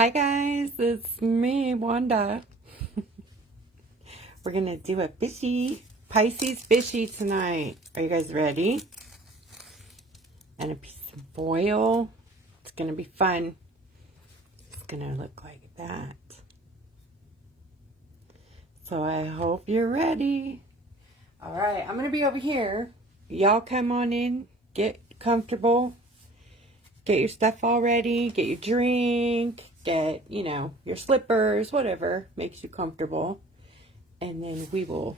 Hi guys, it's me, Wanda. We're gonna do a Pisces fishy tonight. Are you guys ready? And a piece of foil. It's gonna be fun. It's gonna look like that. So I hope you're ready. Alright, I'm gonna be over here. Y'all come on in, get comfortable, get your stuff all ready, get your drink, get, your slippers, whatever makes you comfortable. And then we will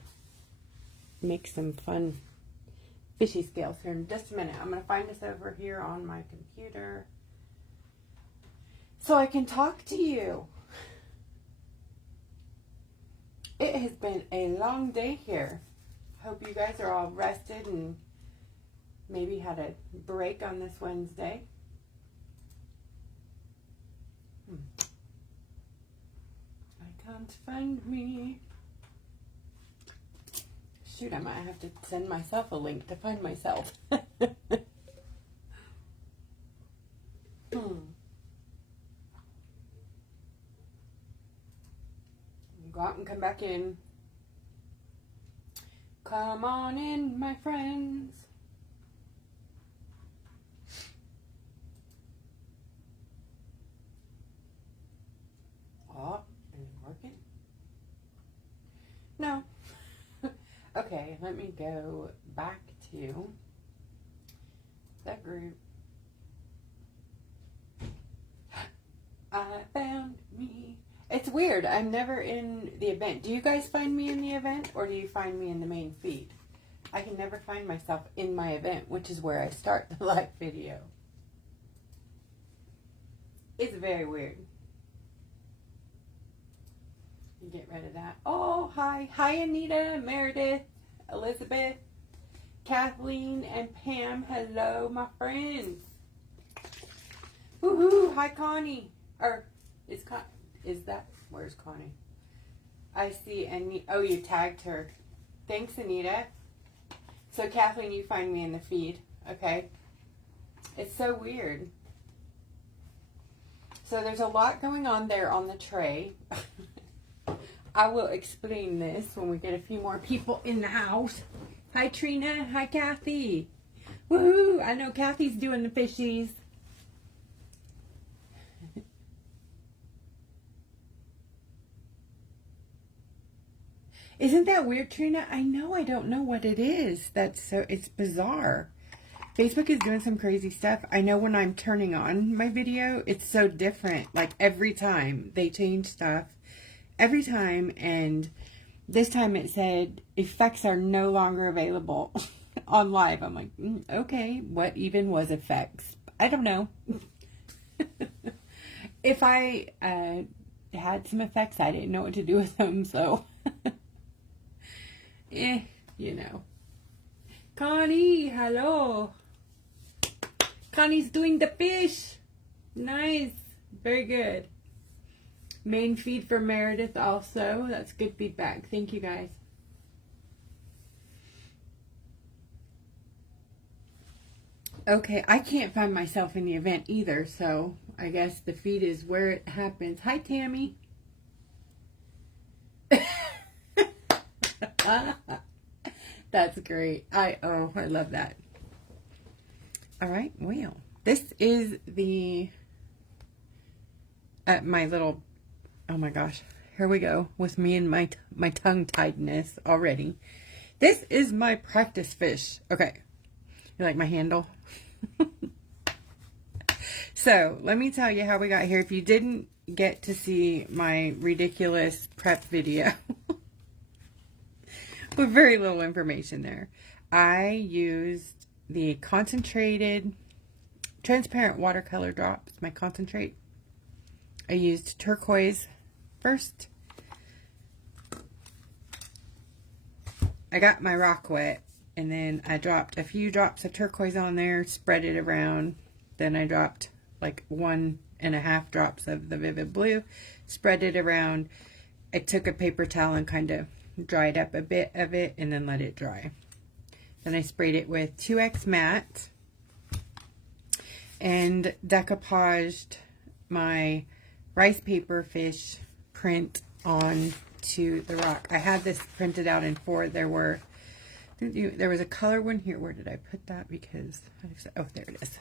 make some fun fishy scales here in just a minute. I'm going to find this over here on my computer so I can talk to you. It has been a long day here. Hope you guys are all rested and maybe had a break on this Wednesday. I can't find me. Shoot, I might have to send myself a link to find myself. Go out and come back in. Come on in, my friends. Oh, is it working? No. Okay, let me go back to the group. I found me. It's weird. I'm never in the event. Do you guys find me in the event or do you find me in the main feed? I can never find myself in my event, which is where I start the live video. It's very weird. Get rid of that. Oh, hi. Hi, Anita, Meredith, Elizabeth, Kathleen, and Pam. Hello, my friends. Woohoo. Hi, Connie. Or, is that, where's Connie? I see Anita. Oh, you tagged her. Thanks, Anita. So, Kathleen, you find me in the feed. Okay. It's so weird. So, there's a lot going on there on the tray. I will explain this when we get a few more people in the house. Hi, Trina. Hi, Kathy. Woohoo! I know Kathy's doing the fishies. Isn't that weird, Trina? I know. I don't know what it is. It's bizarre. Facebook is doing some crazy stuff. I know when I'm turning on my video, it's so different. Like every time they change stuff. Every time, and this time it said effects are no longer available on live. I'm like, okay, what even was effects? I don't know. If I had some effects, I didn't know what to do with them, so Connie, hello. Connie's doing the fish. Nice, very good. Main feed for Meredith also. That's good feedback. Thank you, guys. Okay, I can't find myself in the event either, so I guess the feed is where it happens. Hi, Tammy. That's great. I love that. All right, well, this is the my little. Oh my gosh, here we go with me and my tongue-tiedness already. This is my practice fish. Okay, you like my handle? So, let me tell you how we got here. If you didn't get to see my ridiculous prep video, with very little information there, I used the concentrated, transparent watercolor drops, my concentrate. I used turquoise first. I got my rock wet, and then I dropped a few drops of turquoise on there, spread it around. Then I dropped like 1.5 drops of the vivid blue, spread it around. I took a paper towel and kind of dried up a bit of it and then let it dry. Then I sprayed it with 2X matte and decoupaged my rice paper fish print on to the rock. I had this printed out in 4. There was a color one here. Where did I put that? Because, oh, there it is.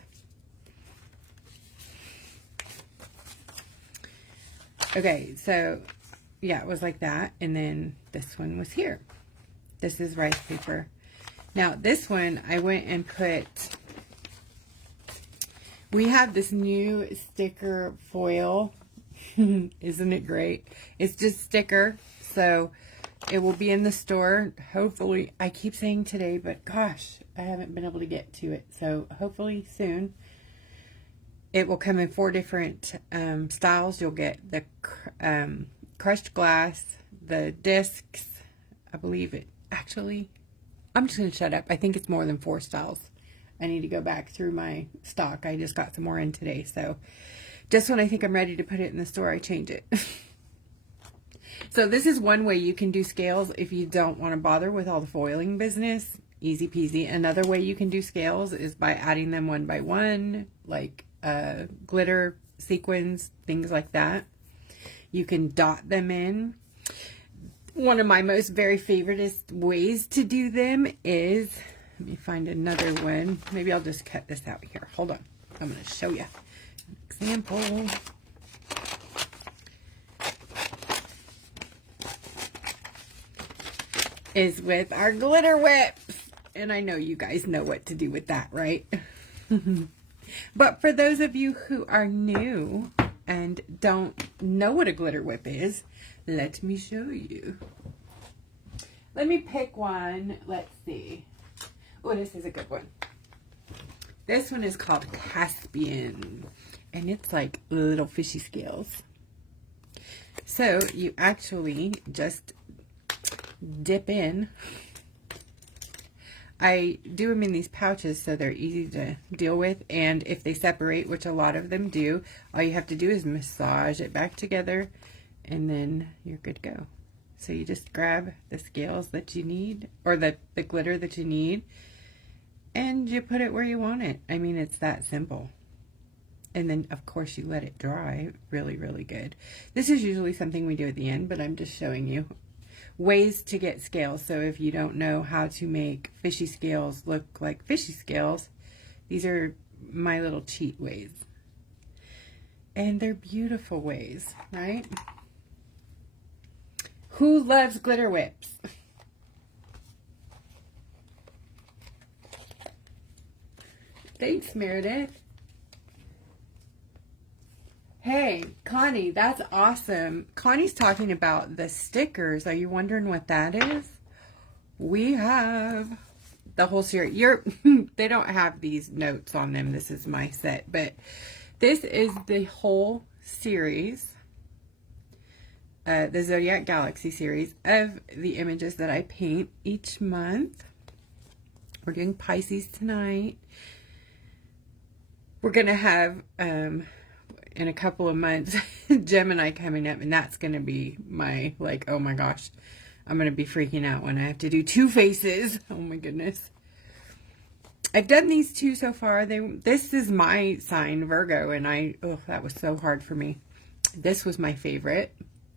Okay, so yeah, it was like that. And then this one was here. This is rice paper. Now, this one, I went and put, we have this new sticker foil. Isn't it great? It's just sticker. So it will be in the store. Hopefully, I keep saying today, but gosh, I haven't been able to get to it. So hopefully soon. It will come in 4 different styles. You'll get the crushed glass, the discs. I believe it. Actually, I'm just going to shut up. I think it's more than 4 styles. I need to go back through my stock. I just got some more in today. So just when I think I'm ready to put it in the store, I change it. So this is one way you can do scales if you don't want to bother with all the foiling business. Easy peasy. Another way you can do scales is by adding them one by one, like glitter, sequins, things like that. You can dot them in. One of my most very favoriteest ways to do them is, let me find another one. Maybe I'll just cut this out here. Hold on. I'm going to show you an example. Is with our glitter whips. And I know you guys know what to do with that, right? But for those of you who are new and don't know what a glitter whip is, let me show you. Let me pick one. Let's see. Oh, this is a good one. This one is called Caspian. And it's like little fishy scales. So you actually just dip in. I do them in these pouches so they're easy to deal with, and if they separate, which a lot of them do, all you have to do is massage it back together and then you're good to go. So you just grab the scales that you need, or the glitter that you need, and you put it where you want it. I mean, it's that simple. And then of course you let it dry really, really good. This is usually something we do at the end, but I'm just showing you ways to get scales. So if you don't know how to make fishy scales look like fishy scales, these are my little cheat ways. And they're beautiful ways, right? Who loves glitter whips? Thanks, Meredith. Hey, Connie, that's awesome. Connie's talking about the stickers. Are you wondering what that is? We have the whole series. They don't have these notes on them. This is my set, but this is the whole series, the Zodiac Galaxy series of the images that I paint each month. We're doing Pisces tonight. We're going to have, in a couple of months, Gemini coming up, and that's going to be my, like, oh my gosh, I'm going to be freaking out when I have to do 2 faces. Oh my goodness. I've done these 2 so far. This is my sign, Virgo, and that was so hard for me. This was my favorite,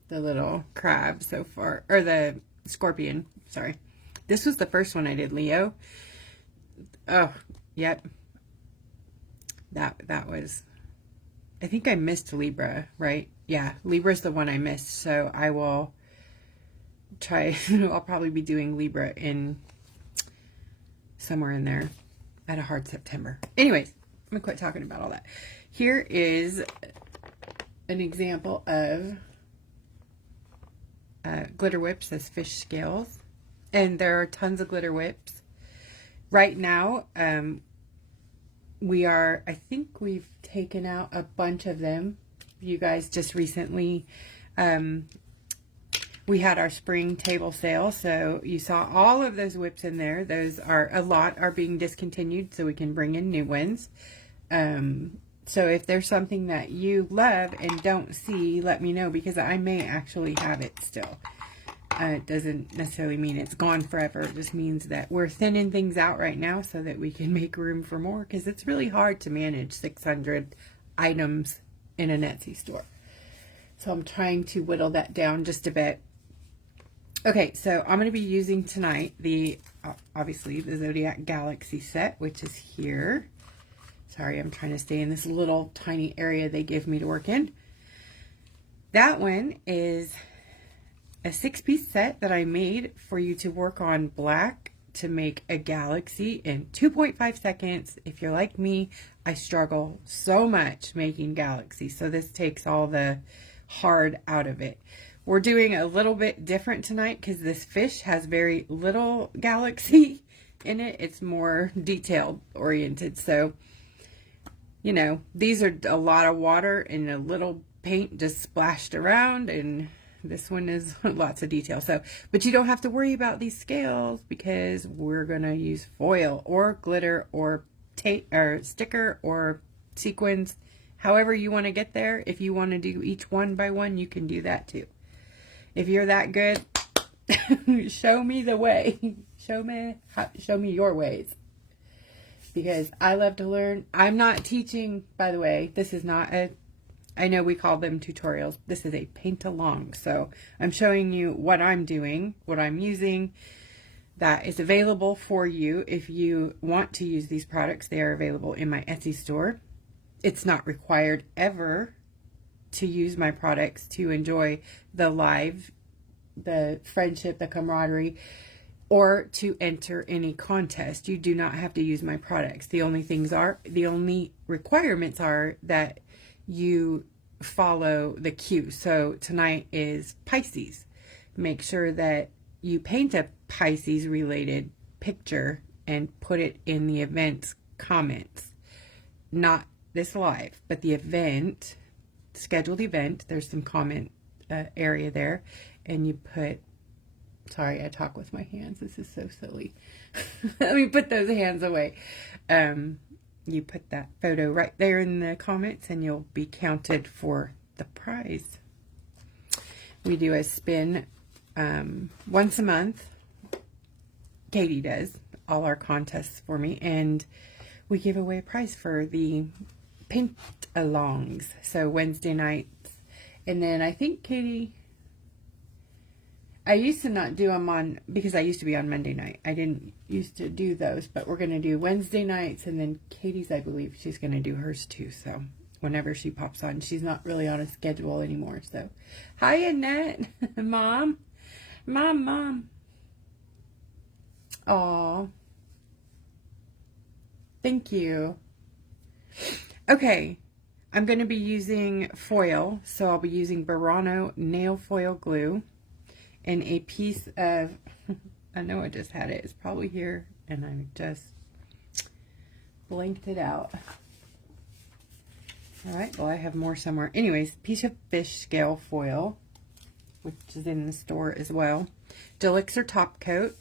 the little crab so far, or the scorpion, sorry. This was the first one I did, Leo. Oh, yep. That was, I think I missed Libra, right? Yeah, Libra's the one I missed, so I will try. I'll probably be doing Libra in somewhere in there at a hard September. Anyways, I'm gonna quit talking about all that. Here is an example of glitter whips as fish scales, and there are tons of glitter whips right now. I think we've taken out a bunch of them. You guys just recently, we had our spring table sale, so you saw all of those whips in there. A lot are being discontinued, so we can bring in new ones. So if there's something that you love and don't see, let me know, because I may actually have it still. It doesn't necessarily mean it's gone forever. It just means that we're thinning things out right now so that we can make room for more, because it's really hard to manage 600 items in an Etsy store. So I'm trying to whittle that down just a bit. Okay, so I'm going to be using tonight obviously the Zodiac Galaxy set, which is here. Sorry, I'm trying to stay in this little tiny area they give me to work in. That one is a 6-piece set that I made for you to work on black to make a galaxy in 2.5 seconds. If you're like me, I struggle so much making galaxies. So this takes all the hard out of it. We're doing a little bit different tonight because this fish has very little galaxy in it. It's more detailed oriented. So, you know, these are a lot of water and a little paint just splashed around, and this one is lots of detail. So, but you don't have to worry about these scales because we're going to use foil or glitter or tape or sticker or sequins. However you want to get there. If you want to do each one by one, you can do that too. If you're that good, show me the way. Show me your ways. Because I love to learn. I'm not teaching, by the way. This is not I know we call them tutorials. This is a paint along. So I'm showing you what I'm doing, what I'm using. That is available for you if you want to use these products. They are available in my Etsy store. It's not required ever to use my products to enjoy the live, the friendship, the camaraderie, or to enter any contest. You do not have to use my products. The only requirements are that you follow the cue. So tonight is Pisces. Make sure that you paint a Pisces related picture and put it in the event's comments. Not this live, but the event, scheduled event. There's some comment area there, and you put, sorry, I talk with my hands. This is so silly. Let me put those hands away. You put that photo right there in the comments, and you'll be counted for the prize. We do a spin once a month. Katie does all our contests for me, and we give away a prize for the paint alongs. So Wednesday nights, and then I think Katie, I used to not do them on, because I used to be on Monday night. I didn't used to do those, but we're going to do Wednesday nights, and then Katie's, I believe, she's going to do hers too. So whenever she pops on, she's not really on a schedule anymore. So, hi, Annette. Mom. Mom. Aw. Thank you. Okay. I'm going to be using foil. So I'll be using Burano nail foil glue and a piece of, I know I just had it. It's probably here, and I just blanked it out. All right, well, I have more somewhere. Anyways, piece of fish scale foil, which is in the store as well. Delixir top coat.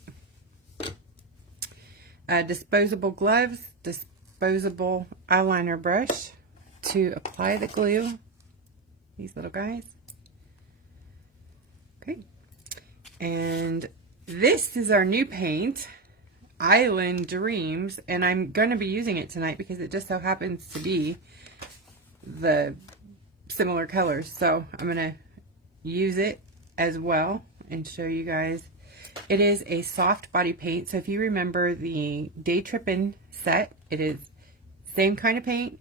Disposable gloves, disposable eyeliner brush to apply the glue. These little guys. Okay. And this is our new paint, Island Dreams, and I'm going to be using it tonight because it just so happens to be the similar colors. So I'm going to use it as well and show you guys. It is a soft body paint. So if you remember the Day Trippin' set, it is same kind of paint,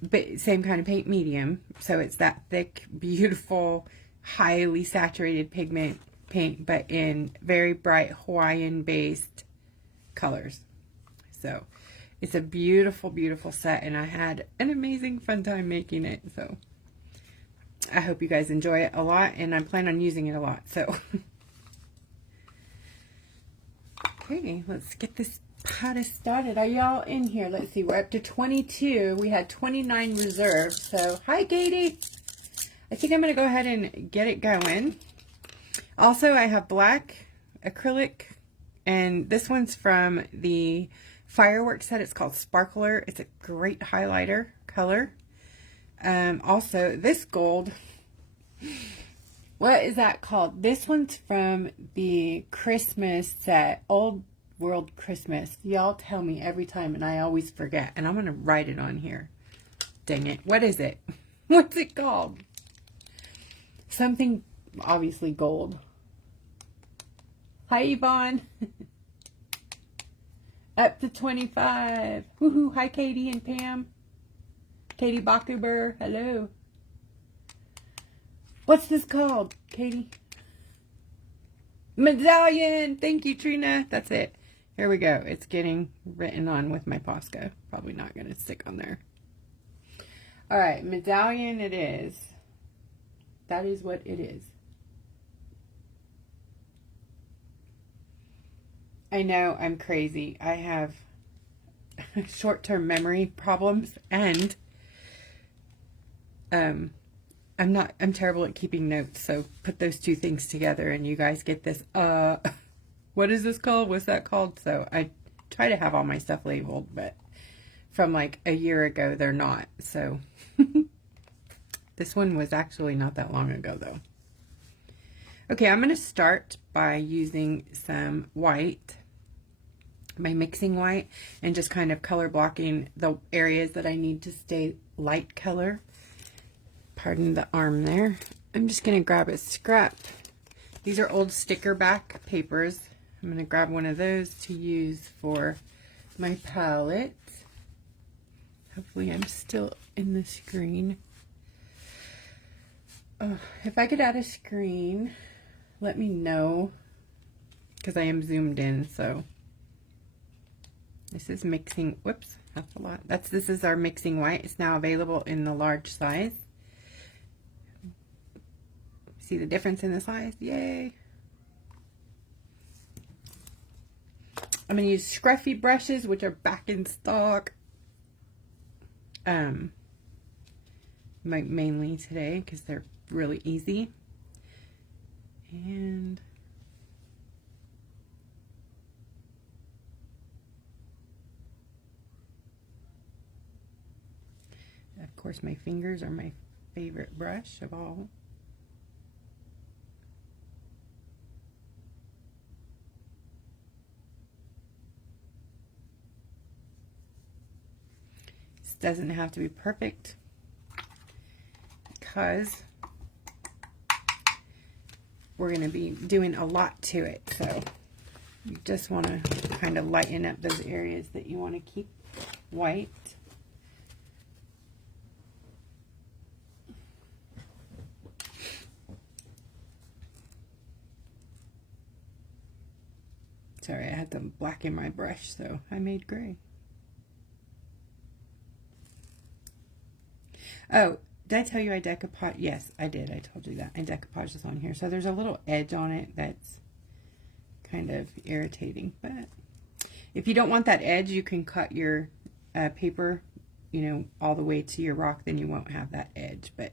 but same kind of paint medium. So it's that thick, beautiful, highly saturated pigment paint, but in very bright Hawaiian based colors. So it's a beautiful, beautiful set, and I had an amazing fun time making it. So I hope you guys enjoy it a lot, and I plan on using it a lot. So okay, let's get this party started. Are y'all in here? Let's see, we're up to 22. We had 29 reserved. So hi, Katie. I think I'm going to go ahead and get it going. Also, I have black acrylic, and this one's from the fireworks set. It's called Sparkler. It's a great highlighter color. Also, this gold, what is that called? This one's from the Christmas set, Old World Christmas. Y'all tell me every time, and I always forget, and I'm going to write it on here. Dang it. What is it? What's it called? Something, obviously gold. Hi, Yvonne. Up to 25. Woohoo. Hi, Katie and Pam. Katie Bakuber. Hello. What's this called, Katie? Medallion. Thank you, Trina. That's it. Here we go. It's getting written on with my Posca. Probably not going to stick on there. All right. Medallion it is. That is what it is. I know I'm crazy. I have short-term memory problems, and I'm terrible at keeping notes. So put those two things together and you guys get this, what is this called? What's that called? So I try to have all my stuff labeled, but from like a year ago, they're not. So this one was actually not that long ago though. Okay, I'm going to start by using some white, my mixing white, and just kind of color blocking the areas that I need to stay light color. Pardon the arm there. I'm just going to grab a scrap. These are old sticker back papers. I'm going to grab one of those to use for my palette. Hopefully I'm still in the screen. Oh, if I could add a screen, let me know, because I am zoomed in. So this is mixing, whoops, that's a lot. This is our mixing white. It's now available in the large size. See the difference in the size? Yay. I'm going to use scruffy brushes, which are back in stock. Mainly today, because they're really easy. And of course my fingers are my favorite brush of all. This doesn't have to be perfect because we're going to be doing a lot to it, so you just want to kind of lighten up those areas that you want to keep white. Sorry, I had to blacken my brush, so I made gray. Oh, did I tell you I decoupage? Yes, I did. I told you that. I decoupage this on here. So there's a little edge on it that's kind of irritating. But if you don't want that edge, you can cut your paper, you know, all the way to your rock. Then you won't have that edge. But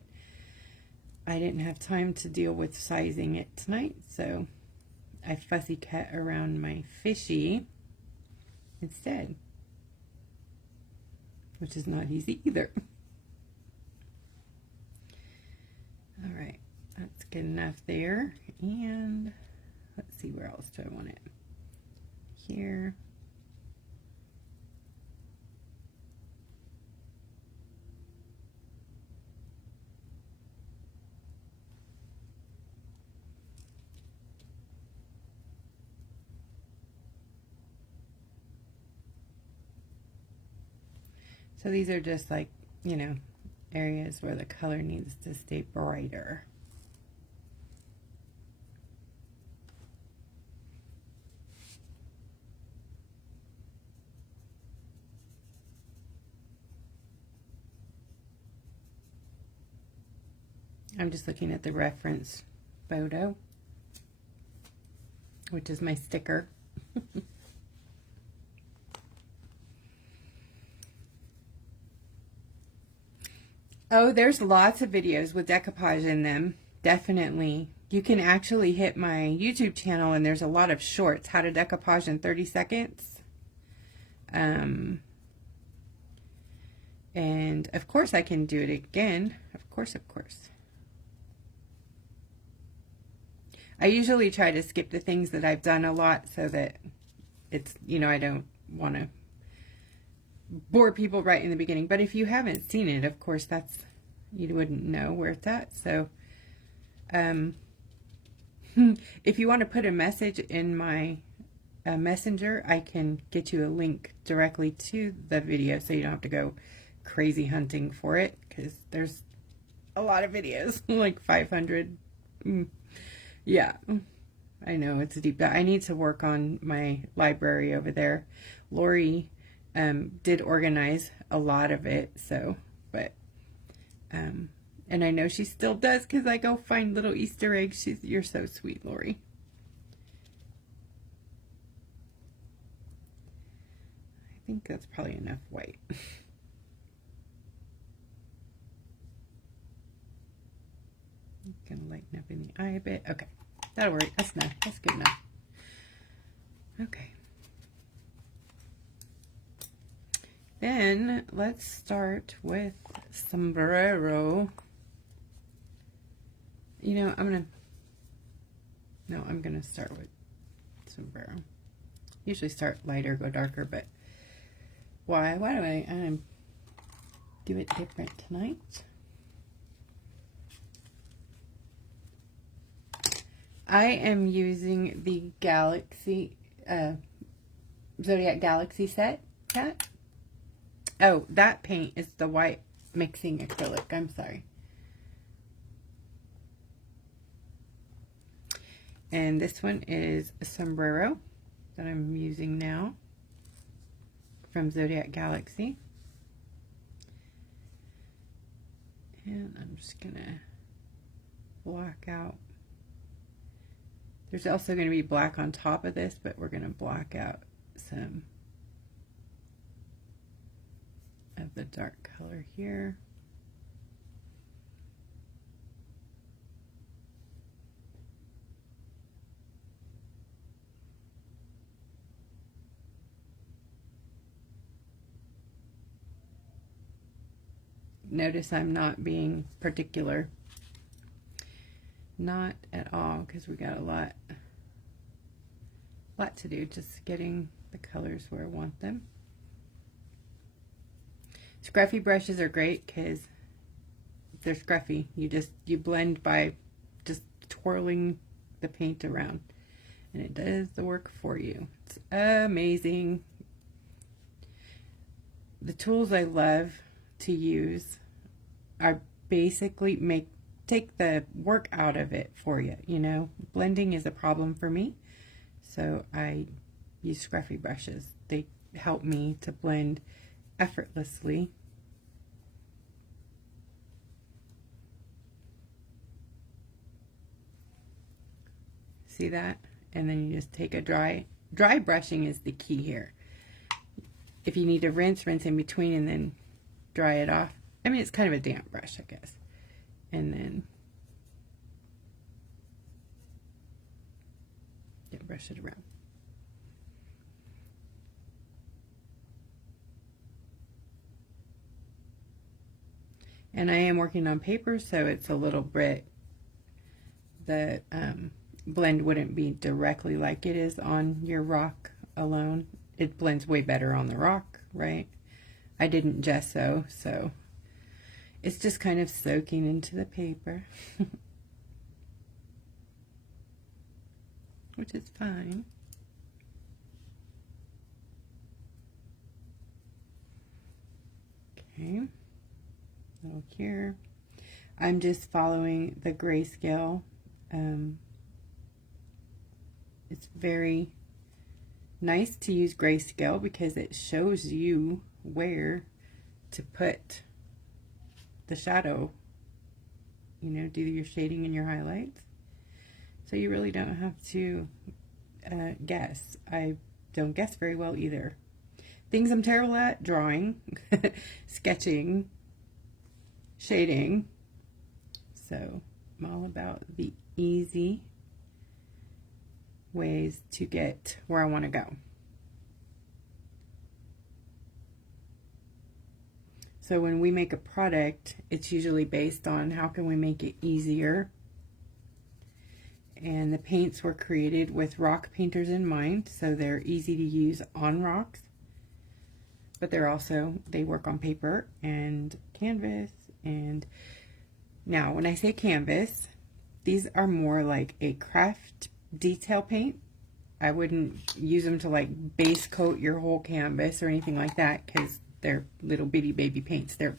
I didn't have time to deal with sizing it tonight. So I fussy cut around my fishy instead. Which is not easy either. All right, that's good enough there. And let's see, where else do I want it? Here. So these are just like, you know, areas where the color needs to stay brighter. I'm just looking at the reference photo, which is my sticker. Oh, there's lots of videos with decoupage in them. Definitely. You can actually hit my YouTube channel and there's a lot of shorts. How to decoupage in 30 seconds. And of course I can do it again. Of course, of course. I usually try to skip the things that I've done a lot so that it's, you know, I don't want to bore people right in the beginning. But if you haven't seen it, of course, you wouldn't know where it's at. So Um, if you want to put a message in my messenger, I can get you a link directly to the video so you don't have to go crazy hunting for it, because there's a lot of videos, like 500. Yeah, I know it's a deep dive. I need to work on my library over there. Lori did organize a lot of it, so, but and I know she still does, because I go find little Easter eggs. You're so sweet, Lori. I think that's probably enough white. I'm gonna lighten up in the eye a bit. Okay, that'll work. That's enough. That's good enough. Okay. Then let's start with sombrero. You know, I'm gonna start with sombrero. Usually start lighter, go darker, but why do I do it different tonight? I am using the Zodiac Galaxy set. Oh, that paint is the white mixing acrylic. I'm sorry. And this one is a sombrero that I'm using now from Zodiac Galaxy. And I'm just gonna block out. There's also going to be black on top of this, but we're going to block out some of the dark color here. Notice I'm not being particular. Not at all, because we got a lot to do, just getting the colors where I want them. Scruffy brushes are great because they're scruffy. You blend by just twirling the paint around, and it does the work for you. It's amazing. The tools I love to use are basically take the work out of it for you. You know, blending is a problem for me, so I use scruffy brushes. They help me to blend effortlessly. See that? And then you just take a dry brushing is the key here. If you need to rinse in between and then dry it off. I mean, it's kind of a damp brush, I guess. And then brush it around. And I am working on paper, so it's a little bit, the blend wouldn't be directly like it is on your rock alone. It blends way better on the rock, right? I didn't gesso, so it's just kind of soaking into the paper. Which is fine. Okay, little here. I'm just following the grayscale. It's very nice to use grayscale because it shows you where to put the shadow, you know, do your shading and your highlights. So you really don't have to guess. I don't guess very well either. Things I'm terrible at: drawing, sketching, shading. So I'm all about the easy ways to get where I want to go. So when we make a product, it's usually based on how can we make it easier. And the paints were created with rock painters in mind, so they're easy to use on rocks. But they work on paper and canvas. And now when I say canvas, These are more like a craft detail paint. I wouldn't use them to like base coat your whole canvas or anything like that, because they're little bitty baby paints. They're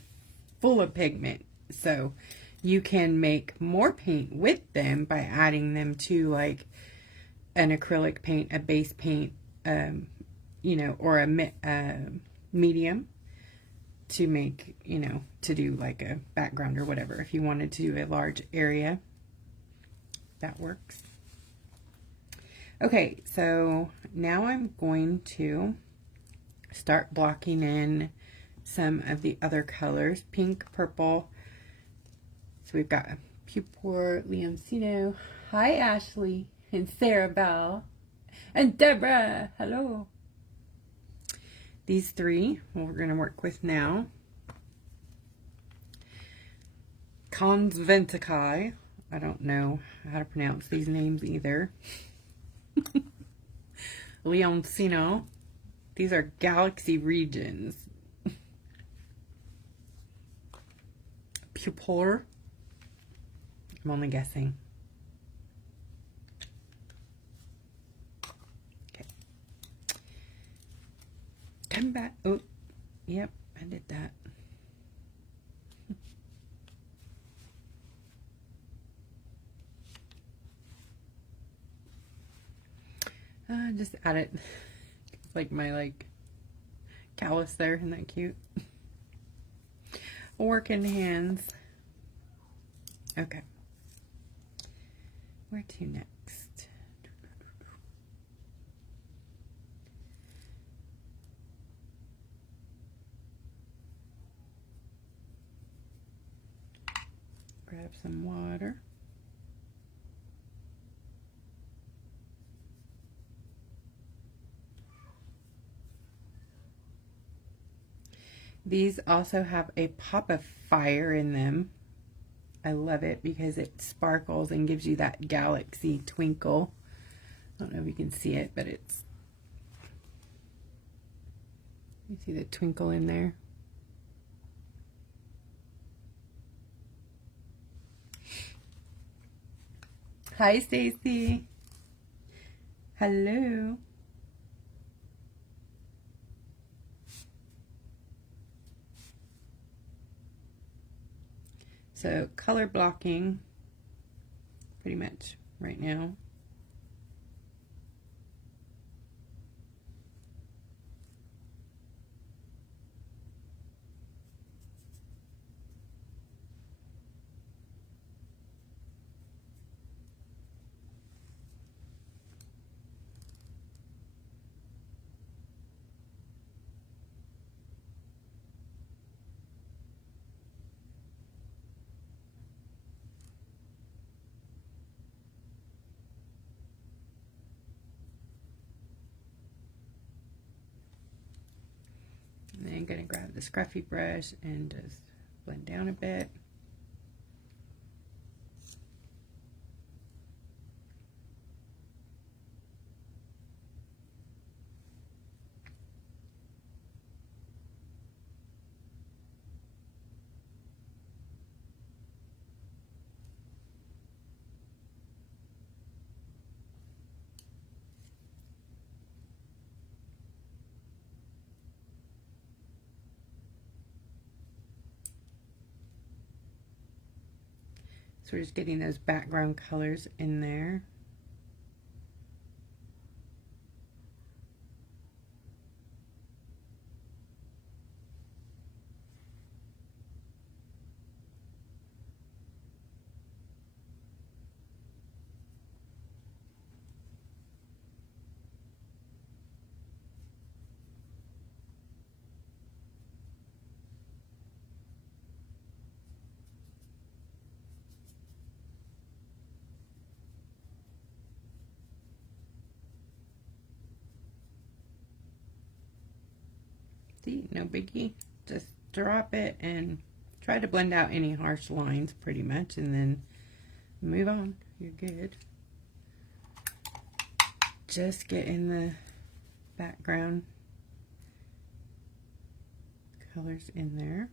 full of pigment. So you can make more paint with them by adding them to like an acrylic paint, a base paint, you know, or a medium to make, you know, to do like a background or whatever. If you wanted to do a large area, that works. Okay, so now I'm going to start blocking in some of the other colors, pink, purple. So we've got Pupor, Leoncino. Hi, Ashley, and Sarah Bell, and Deborah. Hello. These three we're going to work with now. Konventikai. I don't know how to pronounce these names either. Leoncino. These are galaxy regions. Pupor. I'm only guessing. Okay. Come back. Oh, yep, I did that. Just add it. It's like my callus there. Isn't that cute? Working hands. Okay. Where to next? Grab some water. These also have a pop of fire in them. I love it because it sparkles and gives you that galaxy twinkle. I don't know if you can see it, but it's, you see the twinkle in there? Hi, Stacy. Hello. So color blocking pretty much right now. And then I'm going to grab the scruffy brush and just blend down a bit. So we're just getting those background colors in there. See, no biggie. Just drop it and try to blend out any harsh lines pretty much, and then move on. You're good. Just get in the background colors in there.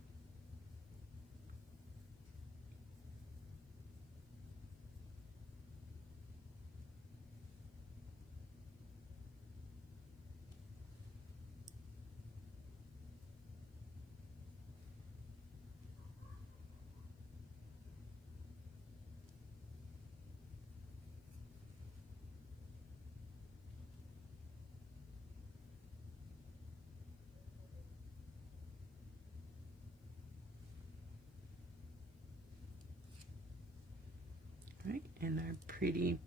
And our pretty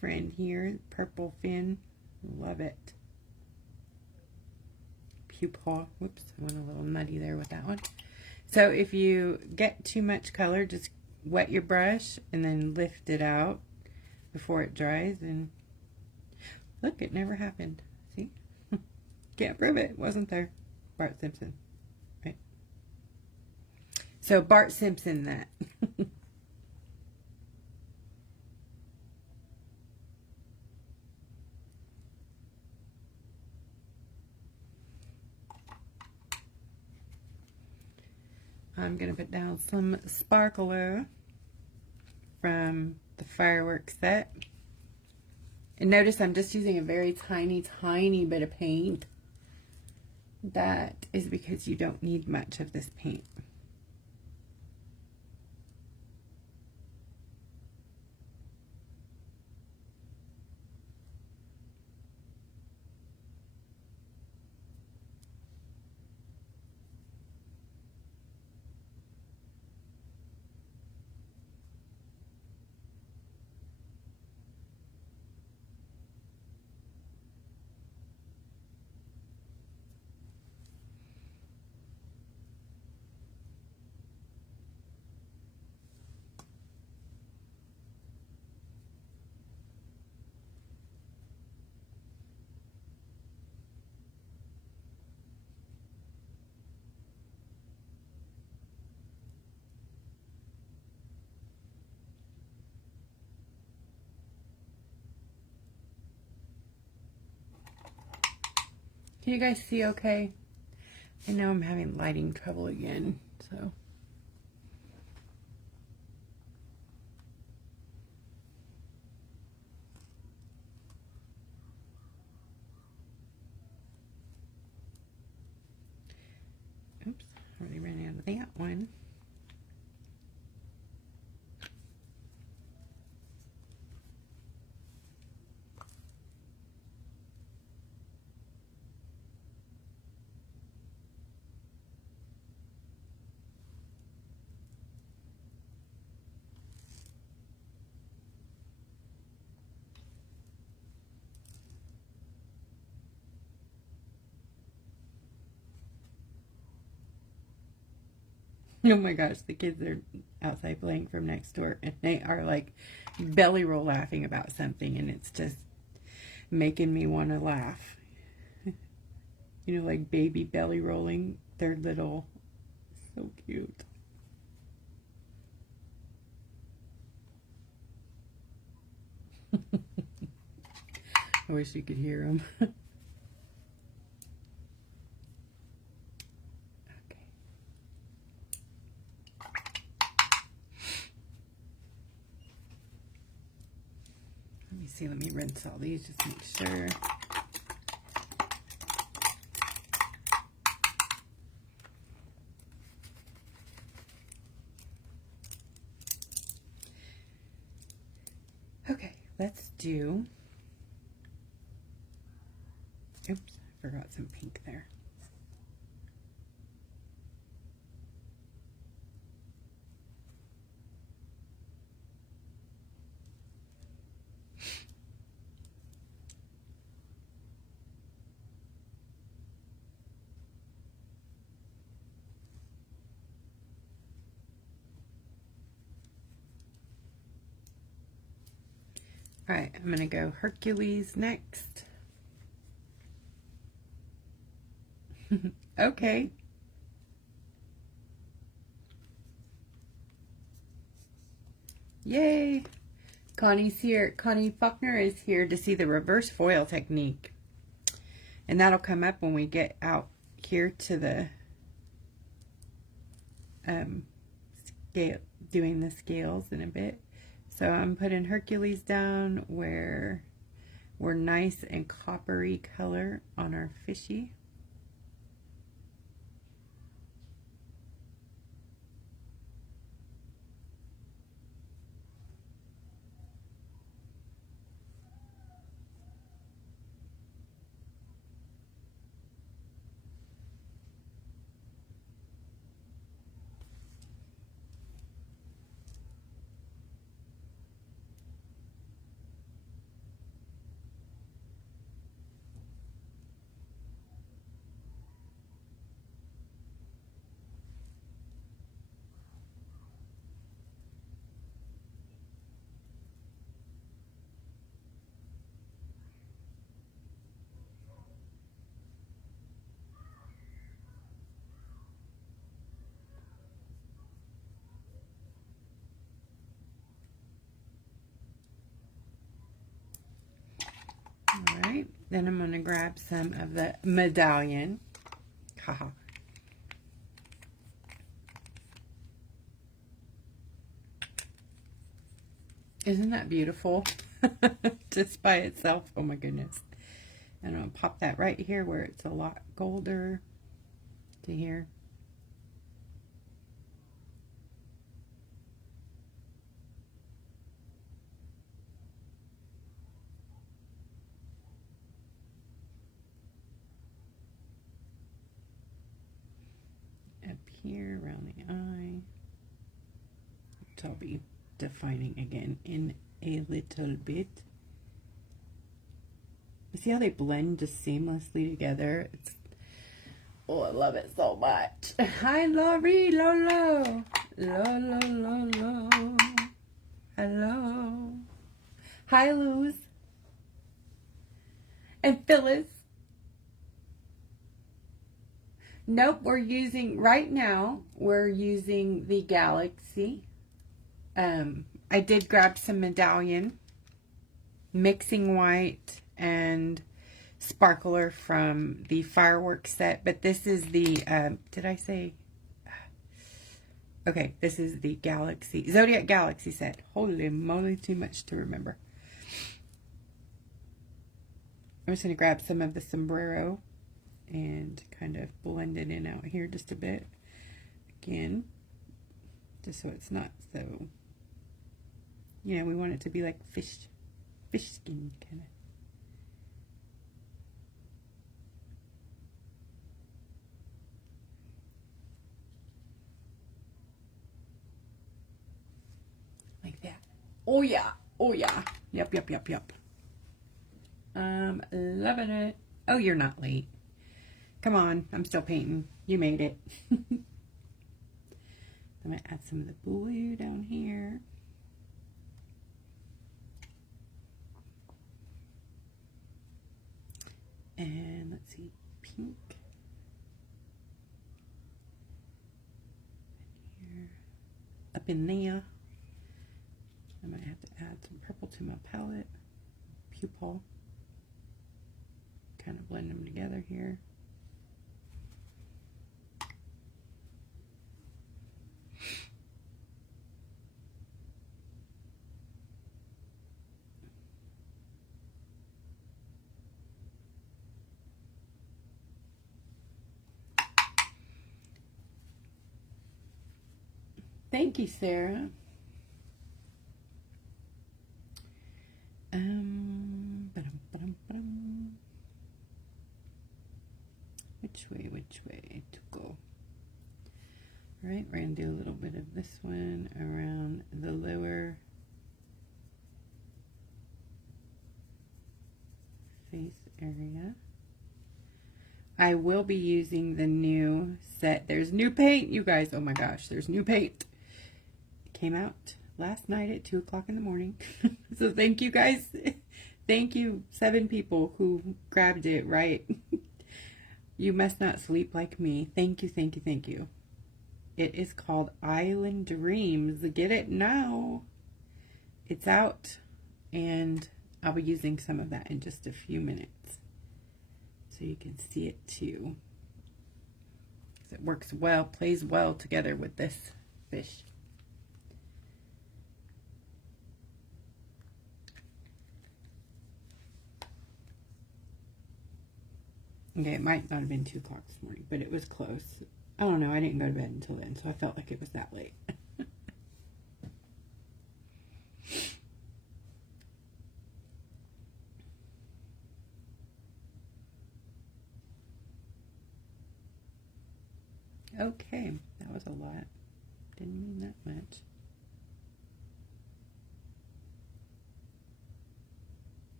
friend here, purple fin. Love it. Pupil. Whoops, I went a little nutty there with that one. So if you get too much color, just wet your brush and then lift it out before it dries. And look, it never happened. See? Can't prove it. Wasn't there. Bart Simpson. Right? So Bart Simpson that. I'm going to put down some sparkler from the fireworks set. And notice I'm just using a very tiny, tiny bit of paint. That is because you don't need much of this paint. Can you guys see okay? I know I'm having lighting trouble again, so. Oops, already ran out of that one. Oh my gosh, the kids are outside playing from next door, and they are like belly roll laughing about something, and it's just making me want to laugh. You know, like baby belly rolling. They're little. So cute. I wish you could hear them. Let me rinse all these just to make sure. Okay, let's do. Oops, I forgot some pink there. All right, I'm gonna go Hercules next. Okay. Yay! Connie's here. Connie Faulkner is here to see the reverse foil technique. And that'll come up when we get out here to the scale, doing the scales in a bit. So I'm putting Hercules down where we're nice and coppery color on our fishy. Then I'm going to grab some of the medallion. Haha. Isn't that beautiful? Just by itself. Oh my goodness. And I'm going to pop that right here where it's a lot golder to here. Up here around the eye, which I'll be defining again in a little bit. See how they blend just seamlessly together? It's, oh, I love it so much. Hi, Laurie, Lolo, Lolo. Hello. Hi, Luz. And Phyllis. Nope, we're using, right now, we're using the Galaxy. I did grab some medallion, mixing white, and sparkler from the fireworks set. But this is the, did I say? Okay, this is the Galaxy, Zodiac Galaxy set. Holy moly, too much to remember. I'm just going to grab some of the sombrero and kind of blend it in out here just a bit. Again, just so it's not so, you know, we want it to be like fish skin kind of. Like that. Oh yeah, oh yeah. Yep. Loving it. Oh, you're not late. Come on, I'm still painting. You made it. I'm going to add some of the blue down here. And let's see, pink. Here. Up in there. I might have to add some purple to my palette. Pupil. Kind of blend them together here. Thank you, Sarah. Which way to go? All right, we're going to do a little bit of this one around the lower face area. I will be using the new set. There's new paint, you guys. Oh my gosh, there's new paint. It came out last night at 2 o'clock in the morning. So thank you guys. Thank you, 7 people who grabbed it, right? You must not sleep like me. Thank you. It is called Island Dreams. Get it now. It's out, and I'll be using some of that in just a few minutes, so you can see it too. It works well, plays well together with this fish. Okay, it might not have been 2 o'clock this morning, but it was close. I don't know, I didn't go to bed until then, so I felt like it was that late. Okay, that was a lot. Didn't mean that much.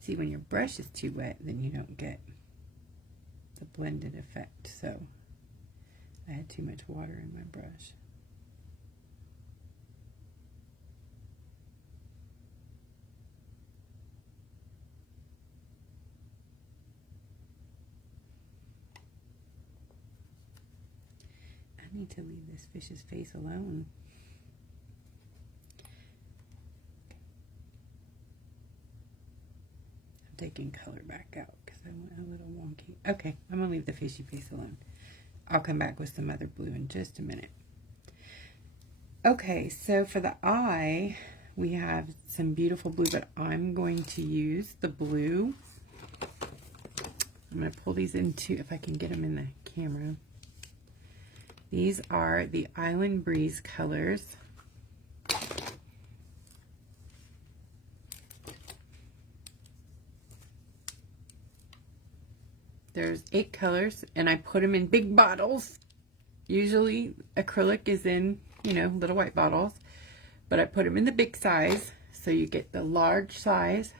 See, when your brush is too wet, then you don't get the blended effect. So I had too much water in my brush. I need to leave this fish's face alone. I'm taking color back out because I went a little wonky. Okay, I'm going to leave the fishy face alone. I'll come back with some other blue in just a minute. Okay, so for the eye, we have some beautiful blue, but I'm going to use the blue. I'm going to pull these into, if I can get them in the camera. These are the Island Breeze colors. There's 8 colors, and I put them in big bottles. Usually acrylic is in, you know, little white bottles, but I put them in the big size, so you get the large size.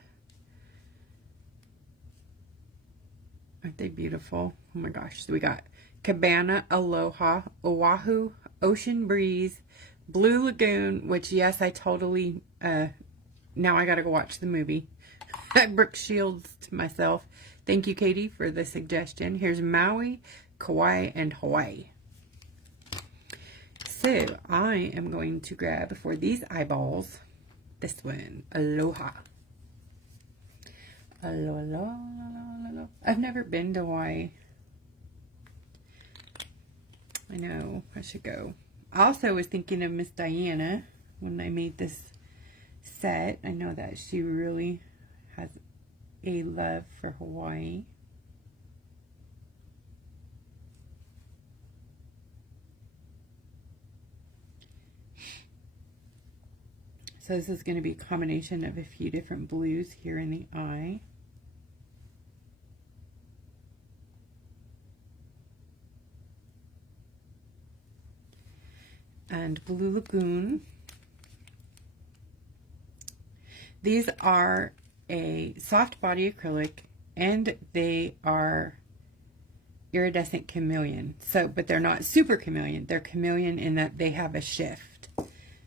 Aren't they beautiful? Oh my gosh. So we got Cabana, Aloha, Oahu, Ocean Breeze, Blue Lagoon, which yes, I totally, now I gotta go watch the movie. I Brooke Shields to myself. Thank you, Katie, for the suggestion. Here's Maui, Kauai, and Hawaii. So I am going to grab for these eyeballs this one, Aloha. Aloha. I've never been to Hawaii. I know, I should go. I also was thinking of Miss Diana when I made this set. I know that she really has a love for Hawaii. So this is going to be a combination of a few different blues here in the eye. And Blue Lagoon. These are a soft body acrylic, and they are iridescent chameleon. So, but they're not super chameleon. They're chameleon in that they have a shift.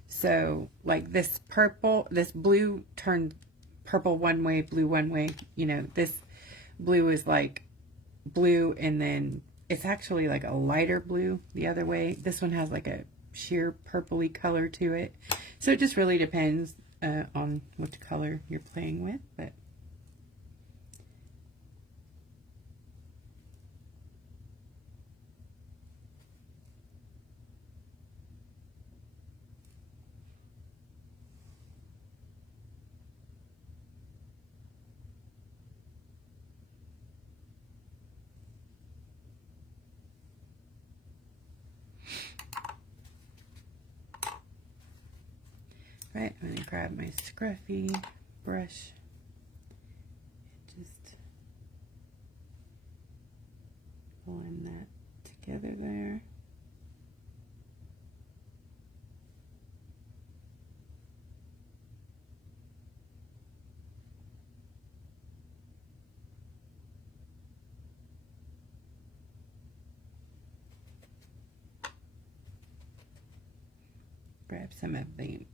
So, like this purple, this blue turned purple one way, blue one way. You know, this blue is like blue, and then it's actually like a lighter blue the other way. This one has like a sheer purpley color to it. So it just really depends on which color you're playing with, but right, I'm going to grab my scruffy brush and just blend that together there. Grab some of the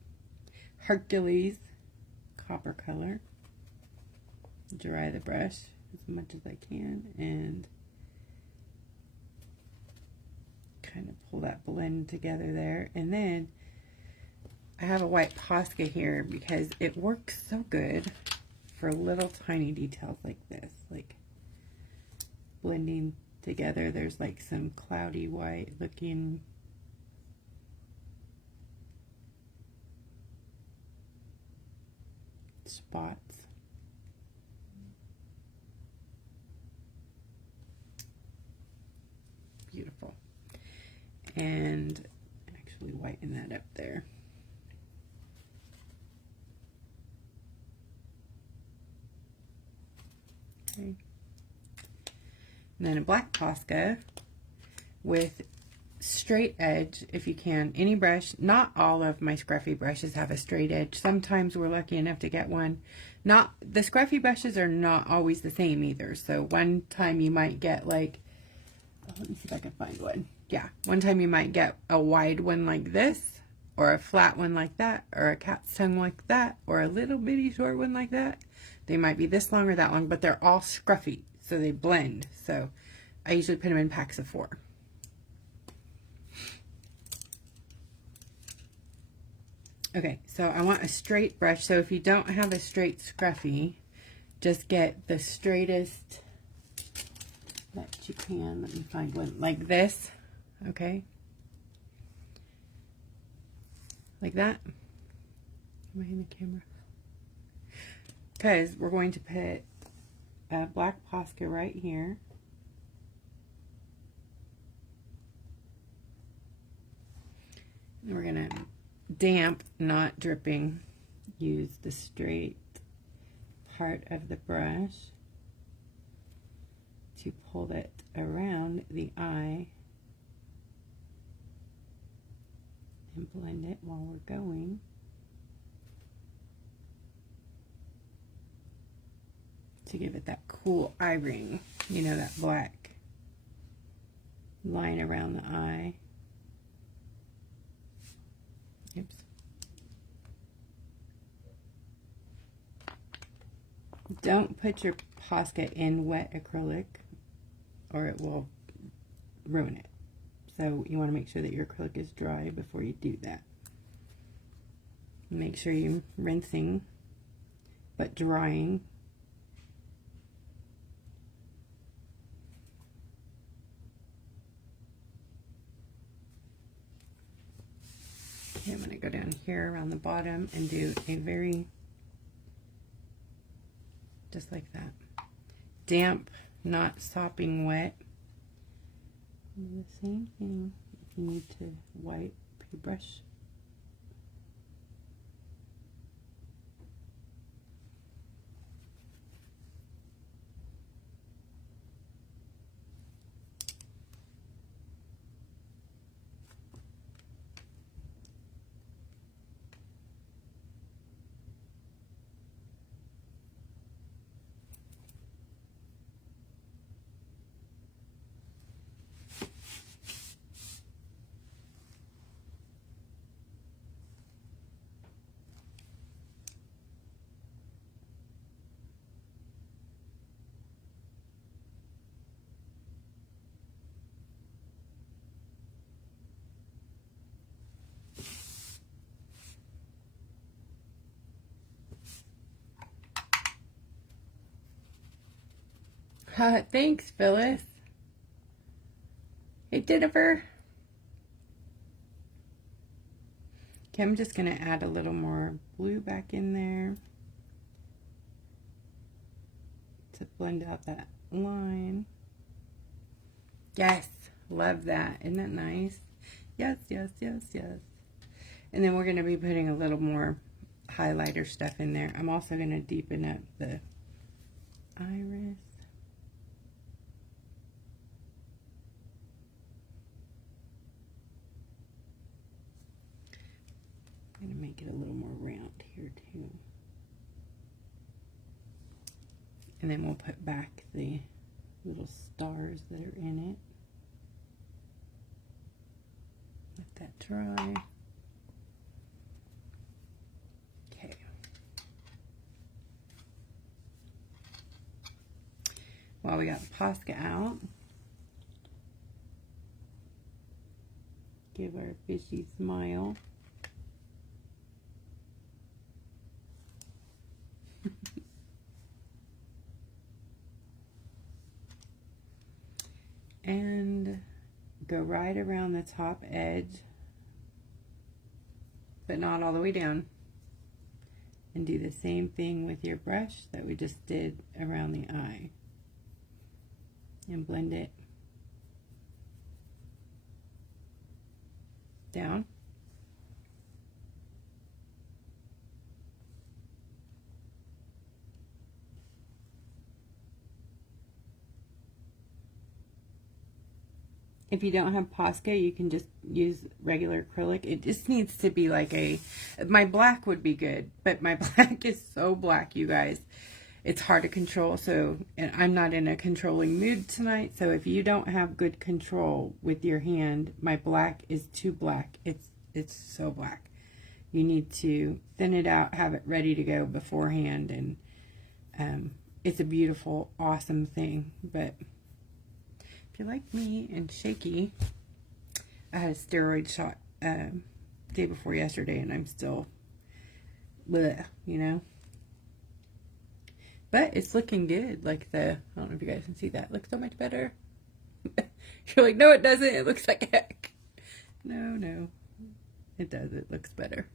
Hercules copper color, dry the brush as much as I can, and kind of pull that blend together there. And then I have a white Posca here because it works so good for little tiny details like this, like blending together. There's like some cloudy white looking spots. Beautiful. And actually whiten that up there. Okay. And then a black Posca with straight edge, if you can, any brush. Not all of my scruffy brushes have a straight edge. Sometimes we're lucky enough to get one. Not the scruffy brushes are not always the same either. So one time you might get like, oh, let me see if I can find one. Yeah, one time you might get a wide one like this, or a flat one like that, or a cat's tongue like that, or a little bitty short one like that. They might be this long or that long, but they're all scruffy, so they blend. So I usually put them in packs of 4. Okay, so I want a straight brush. So if you don't have a straight scruffy, just get the straightest that you can. Let me find one like this, okay? Like that. Am I in the camera? Because we're going to put a black Posca right here. And we're going to damp, not dripping, use the straight part of the brush to pull it around the eye and blend it while we're going. To give it that cool eye ring, you know, that black line around the eye. Oops. Don't put your Posca in wet acrylic or it will ruin it. So you want to make sure that your acrylic is dry before you do that. Make sure you're rinsing but drying. Okay, I'm going to go down here around the bottom and do a very, just like that. Damp, not sopping wet. And the same thing if you need to wipe your brush. Thanks, Phyllis. Hey, Jennifer. Okay, I'm just going to add a little more blue back in there to blend out that line. Yes, love that. Isn't that nice? Yes, yes, yes, yes. And then we're going to be putting a little more highlighter stuff in there. I'm also going to deepen up the iris. I'm going to make it a little more round here too. And then we'll put back the little stars that are in it. Let that dry. Okay. While we got the Posca out, give our fishy smile. And go right around the top edge, but not all the way down. And do the same thing with your brush that we just did around the eye. And blend it down. If you don't have Posca, you can just use regular acrylic. It just needs to be like my black would be good, but my black is so black, you guys. It's hard to control, so, and I'm not in a controlling mood tonight, so if you don't have good control with your hand, my black is too black. It's so black. You need to thin it out, have it ready to go beforehand, and it's a beautiful, awesome thing, but if you're like me and shaky, I had a steroid shot day before yesterday, and I'm still bleh, you know. But it's looking good. Like I don't know if you guys can see that. It looks so much better. You're like, no, it doesn't. It looks like heck. No. It does. It looks better.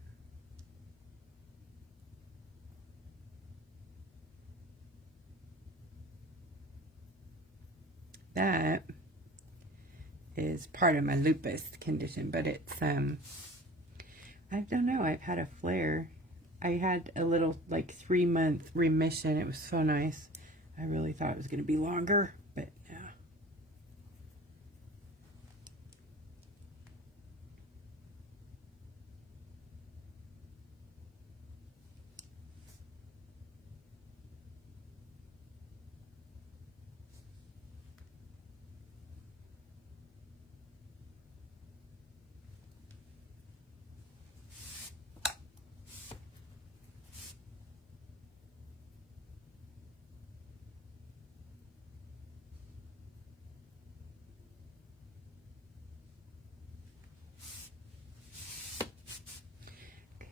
That is part of my lupus condition, but it's, I don't know. I've had a flare. I had a little, like, 3-month remission. It was so nice. I really thought it was going to be longer, but yeah.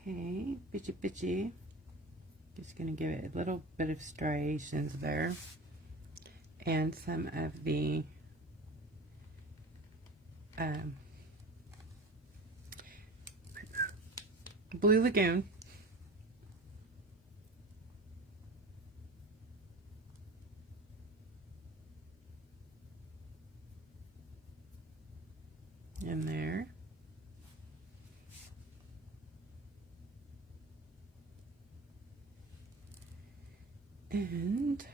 Okay, bitchy. Just going to give it a little bit of striations there. And some of the Blue Lagoon. In there. And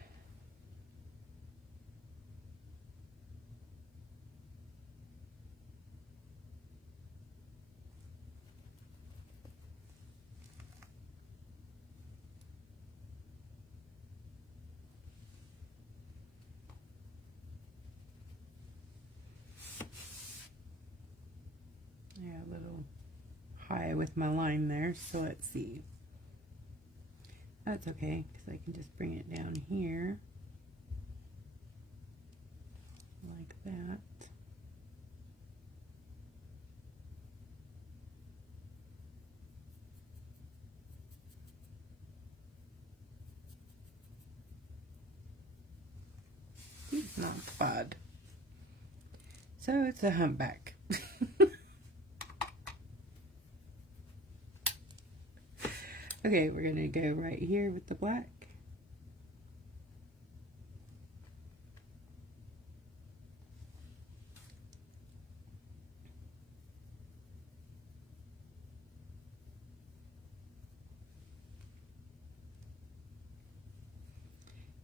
yeah, a little high with my line there, so let's see. That's okay, because I can just bring it down here, like that. He's not bad. So it's a humpback. Okay, we're going to go right here with the black.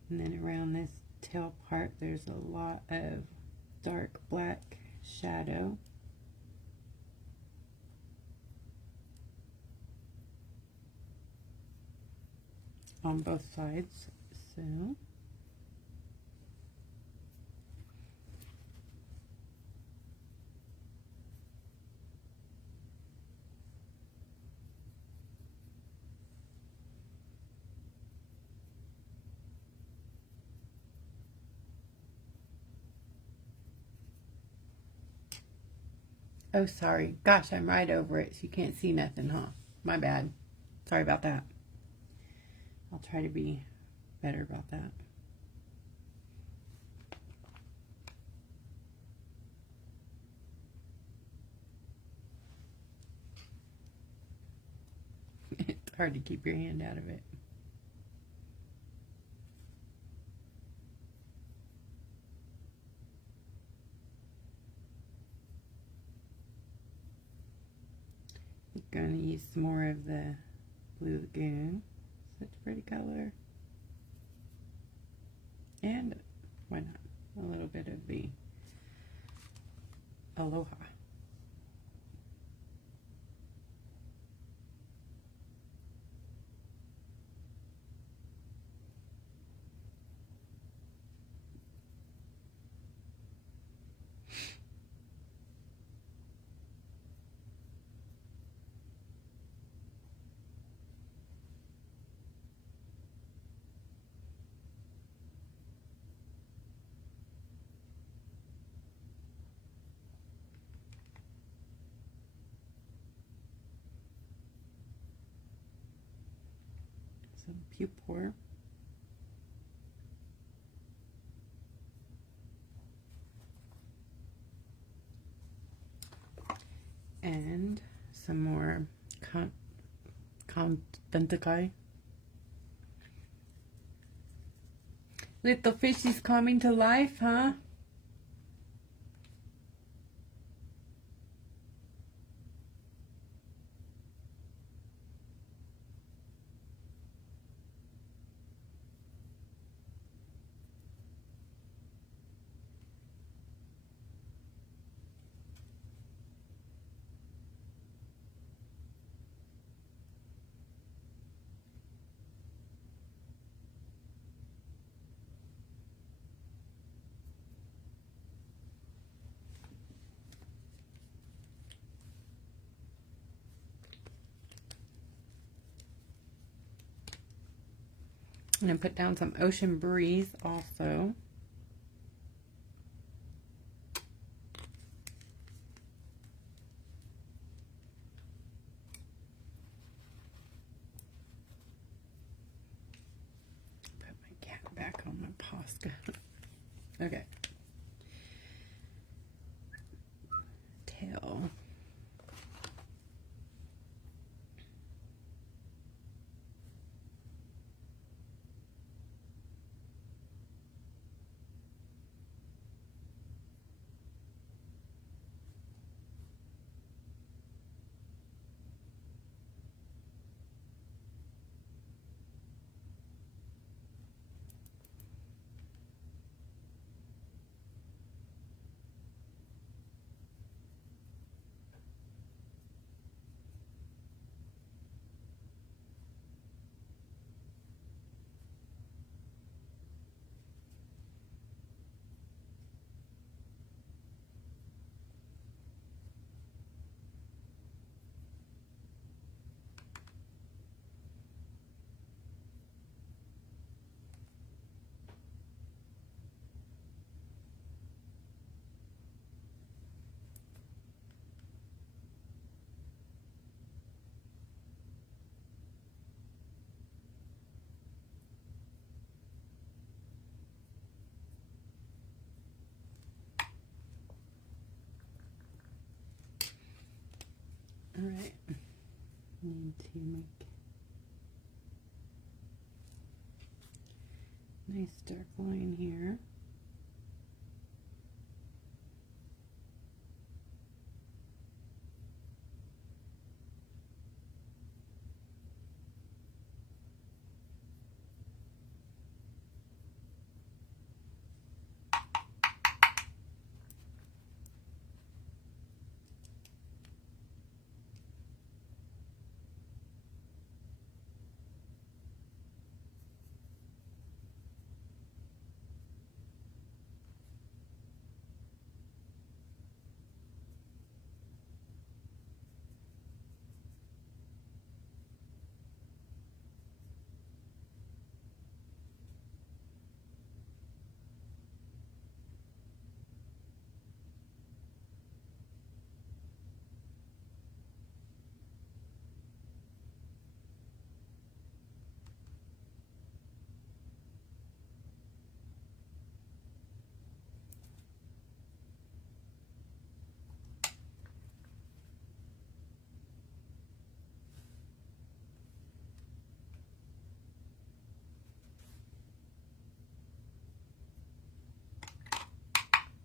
And then around this tail part, there's a lot of dark black shadow. On both sides, so oh, sorry. Gosh, I'm right over it, so you can't see nothing, huh? My bad. Sorry about that. I'll try to be better about that. It's hard to keep your hand out of it. I'm going to use some more of the Blue Lagoon. Such a pretty color. And why not? A little bit of the Aloha. Some pupor. more confidential. Little fishies coming to life, huh? I'm going to put down some ocean breeze also. Put my cat back on my Posca. Okay. Tail. All right, need to make a nice dark line here.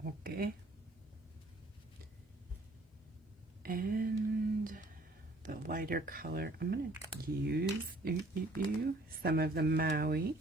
Okay. And the lighter color, I'm going to use some of the Maui.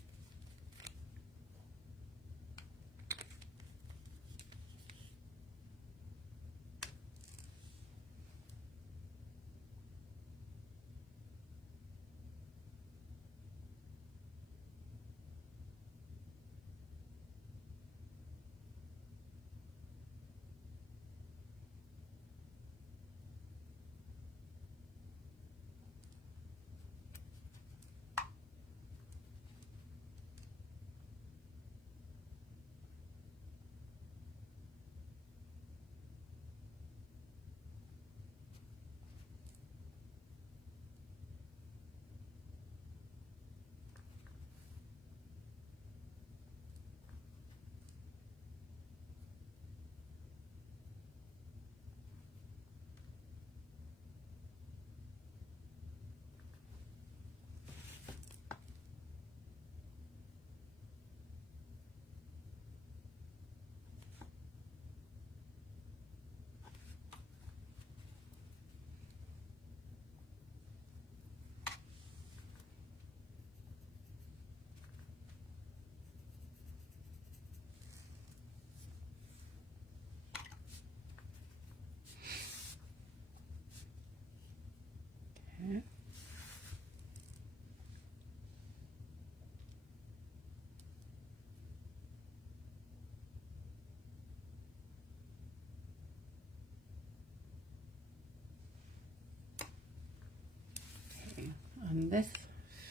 this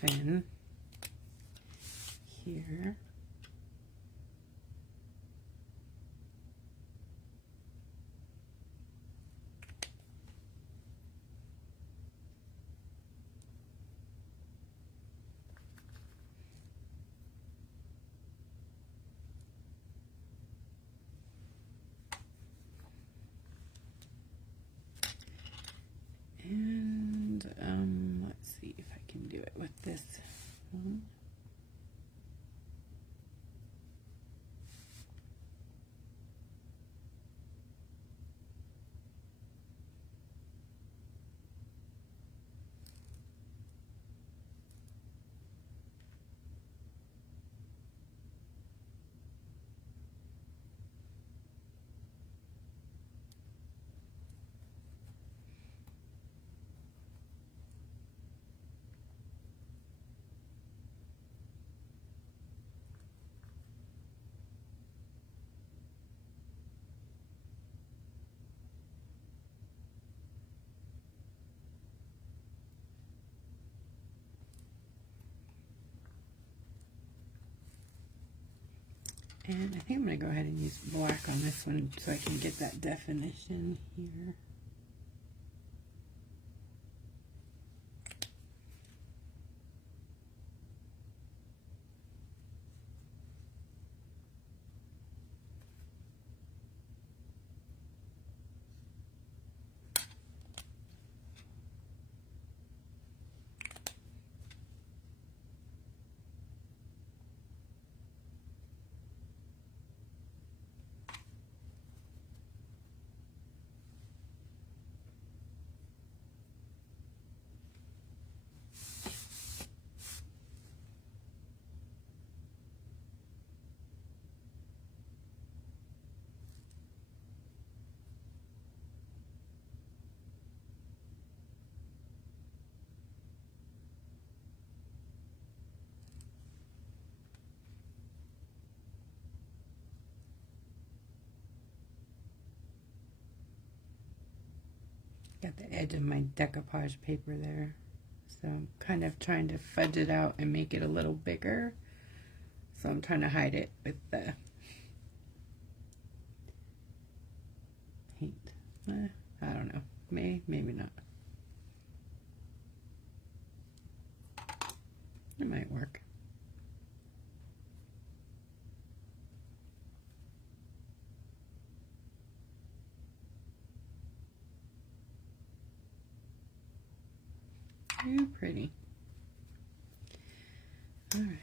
fin here. And let's see if I can do it with this one. And I think I'm going to go ahead and use black on this one so I can get that definition here. Got the edge of my decoupage paper there. So I'm kind of trying to fudge it out and make it a little bigger. So I'm trying to hide it with the paint. I don't know. Maybe not. It might work. Too pretty. All right,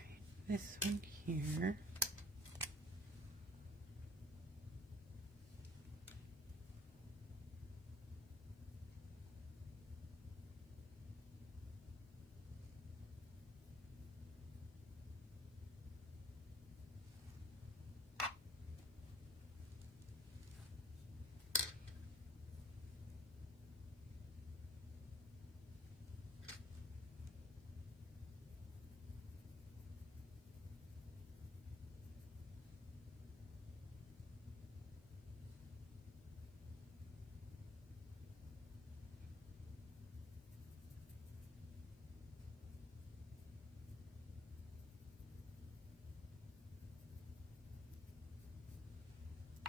this one here.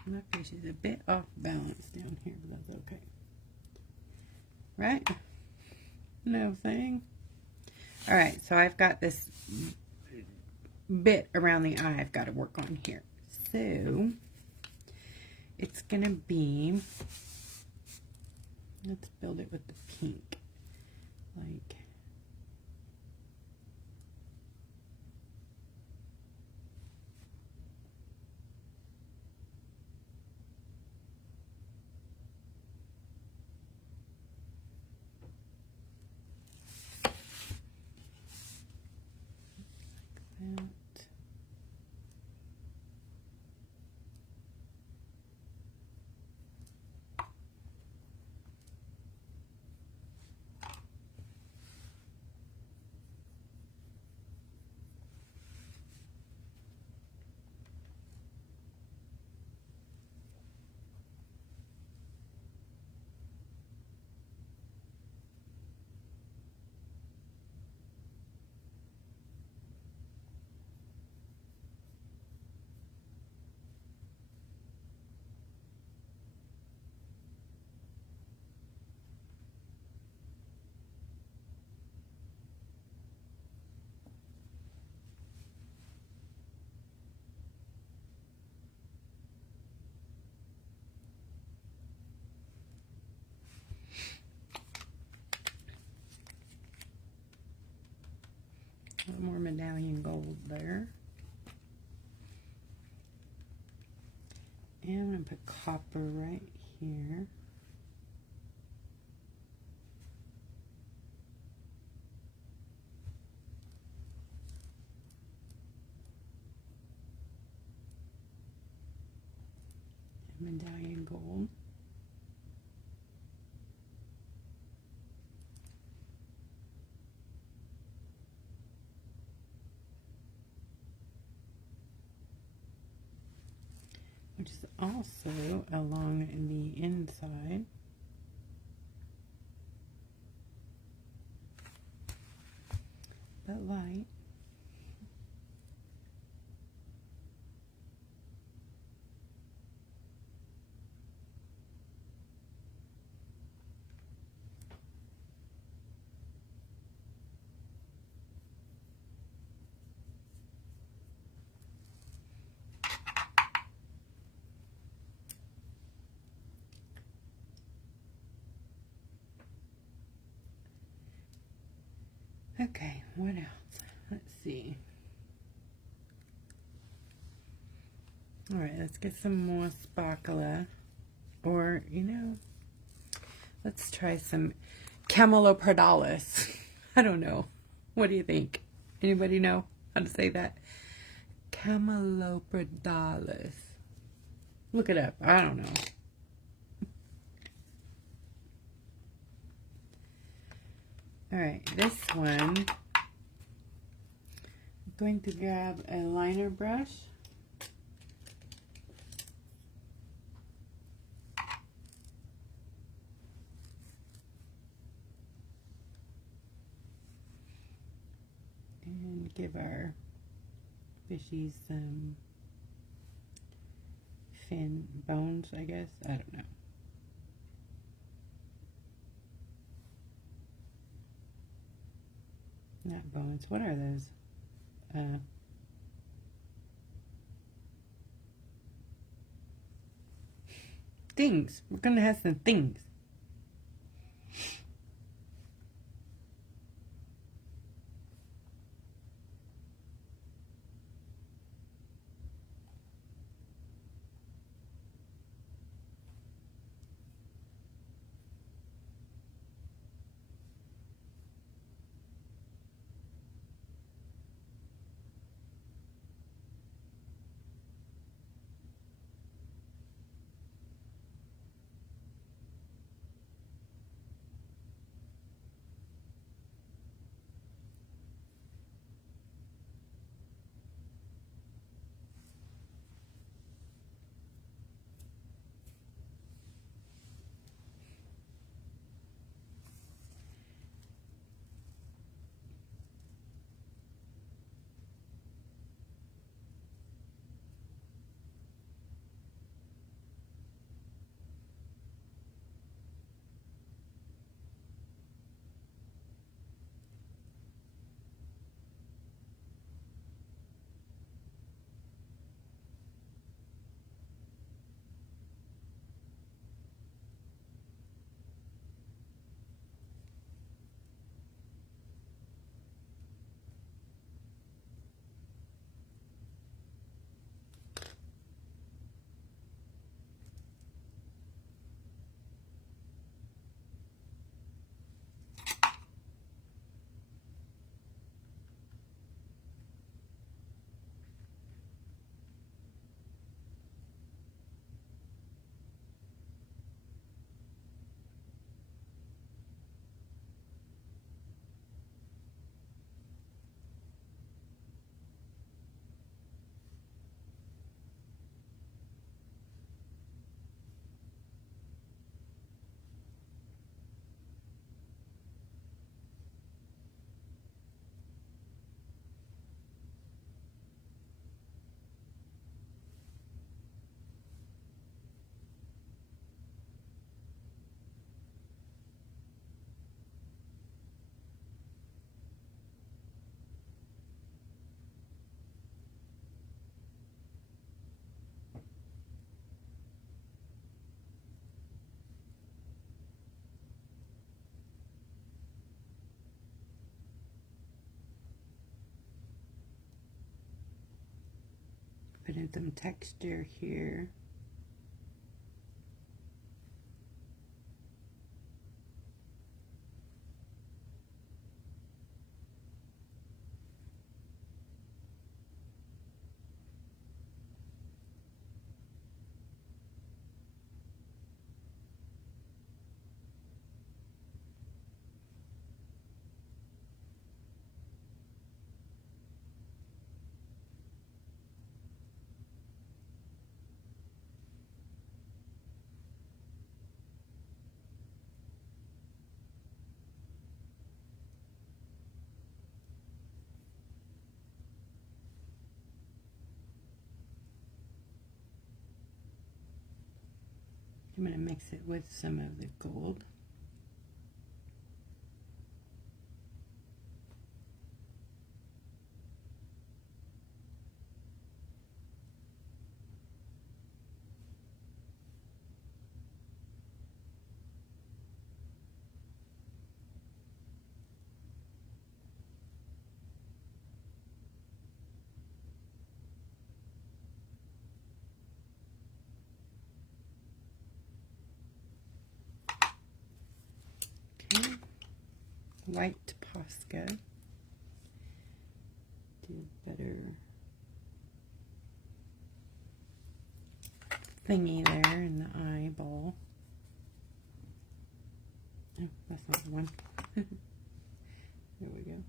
My fish is a bit off balance down here, but that's okay. Right? No thing. All right, so I've got this bit around the eye I've got to work on here. So it's going to be, let's build it with the pink. Like, that. A little more medallion gold there. And I'm going to put copper right here. Medallion gold. Which is also along the inside. But light. Okay, what else? Let's see. Alright, let's get some more sparkler. Or, you know, let's try some camelopardalis. I don't know. What do you think? Anybody know how to say that? Camelopardalis. Look it up. I don't know. Alright, this one, I'm going to grab a liner brush. And give our fishies some fin bones, I guess. I don't know. Not bones. What are those? Things. We're going to have some things. bit of some texture here. I'm going to mix it with some of the gold. White Posca. Do better thingy there in the eyeball. Oh, that's not the one. There we go.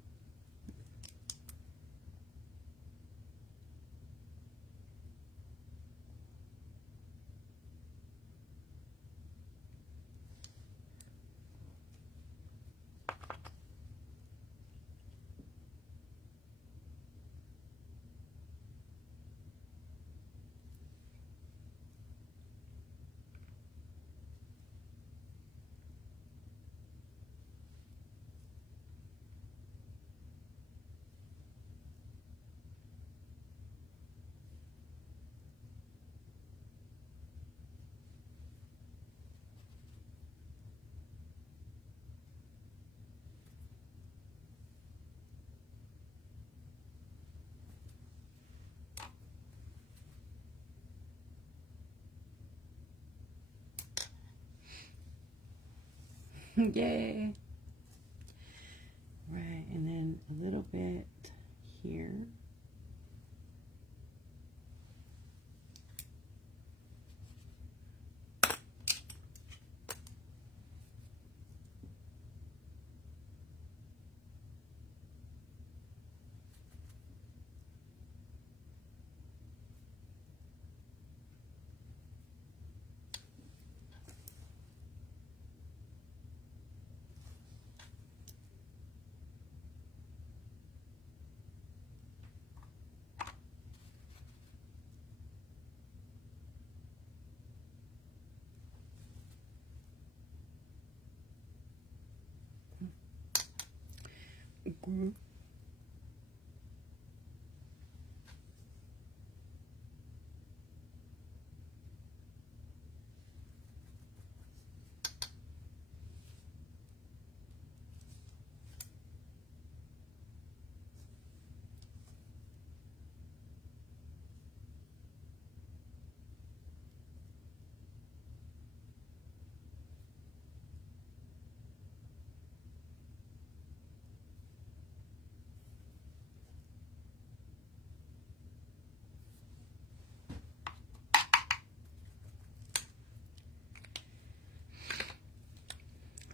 Yay! Right, and then a little bit here. Mm-hmm.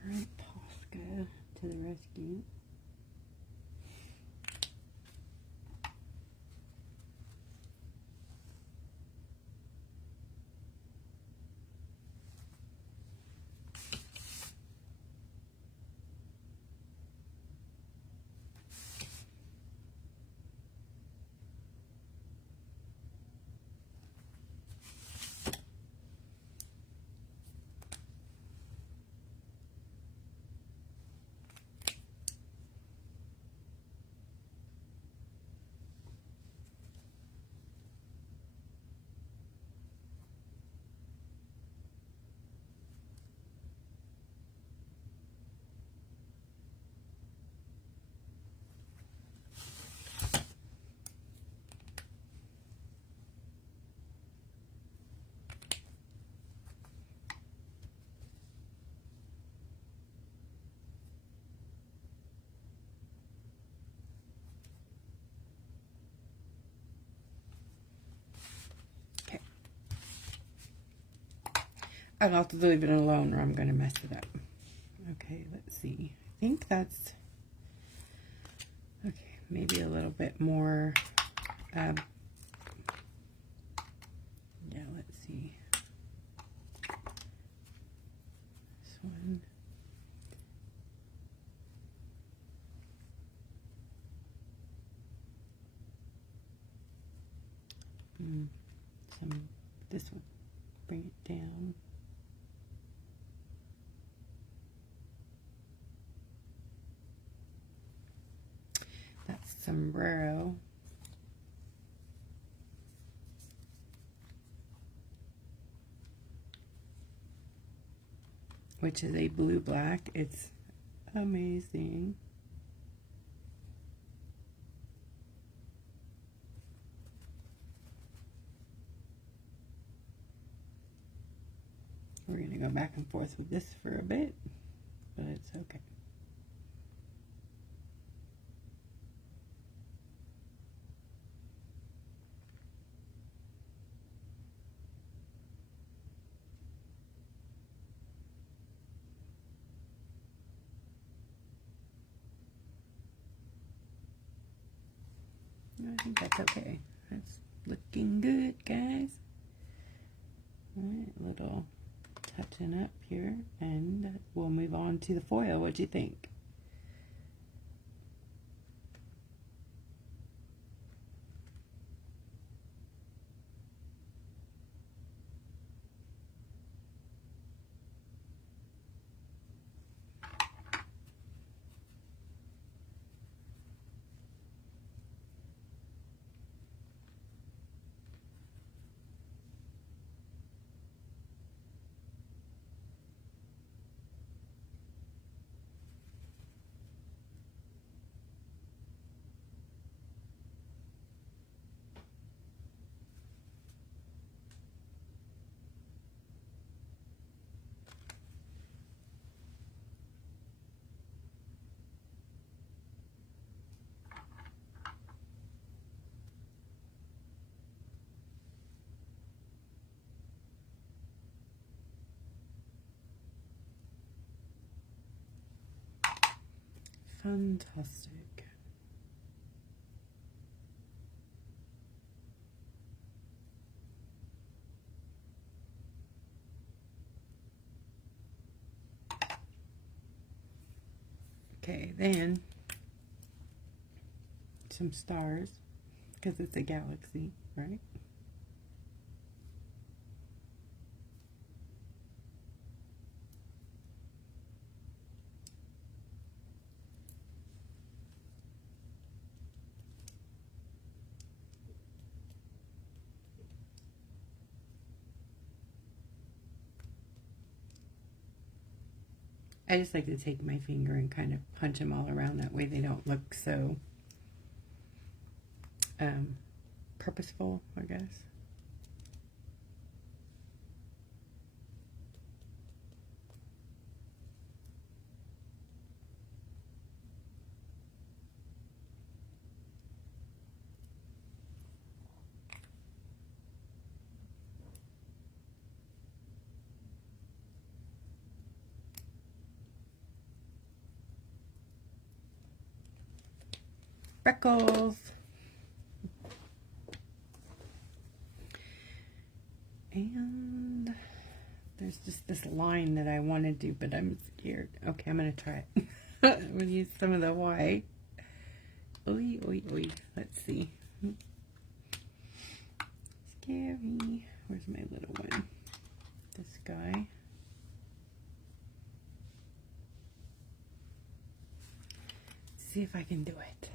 Alright, Posca to the rescue. I'll have to leave it alone or I'm going to mess it up. Okay, let's see. I think that's, okay, maybe a little bit more, yeah, let's see. This one. This will bring it down. That's sombrero. Which is a blue black. It's amazing. We're going to go back and forth with this for a bit, but it's okay. I think that's okay. That's looking good, guys. All right, little touching up here, and we'll move on to the foil. What do you think? Fantastic. Okay, then some stars, because it's a galaxy, right? I just like to take my finger and kind of punch them all around. That way they don't look so purposeful, I guess. Freckles. And there's just this line that I want to do, but I'm scared. Okay, I'm going to try it. I'm going to use some of the white. Oy, oy, oy. Let's see. Scary. Where's my little one? This guy. Let's see if I can do it.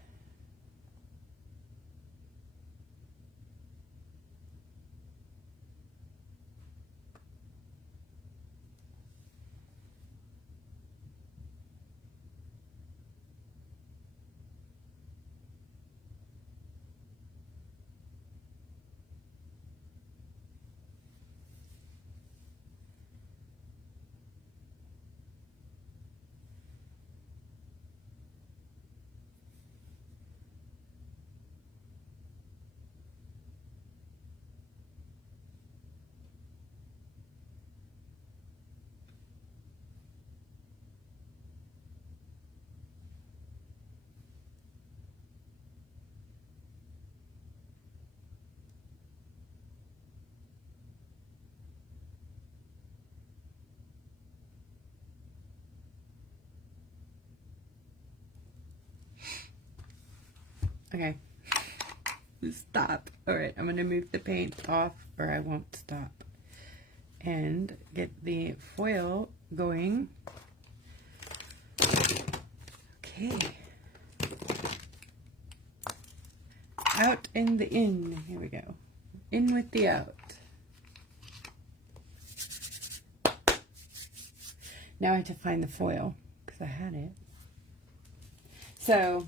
Okay. Stop. Alright, I'm going to move the paint off or I won't stop. And get the foil going. Okay. Out and the in. Here we go. In with the out. Now I have to find the foil because I had it. So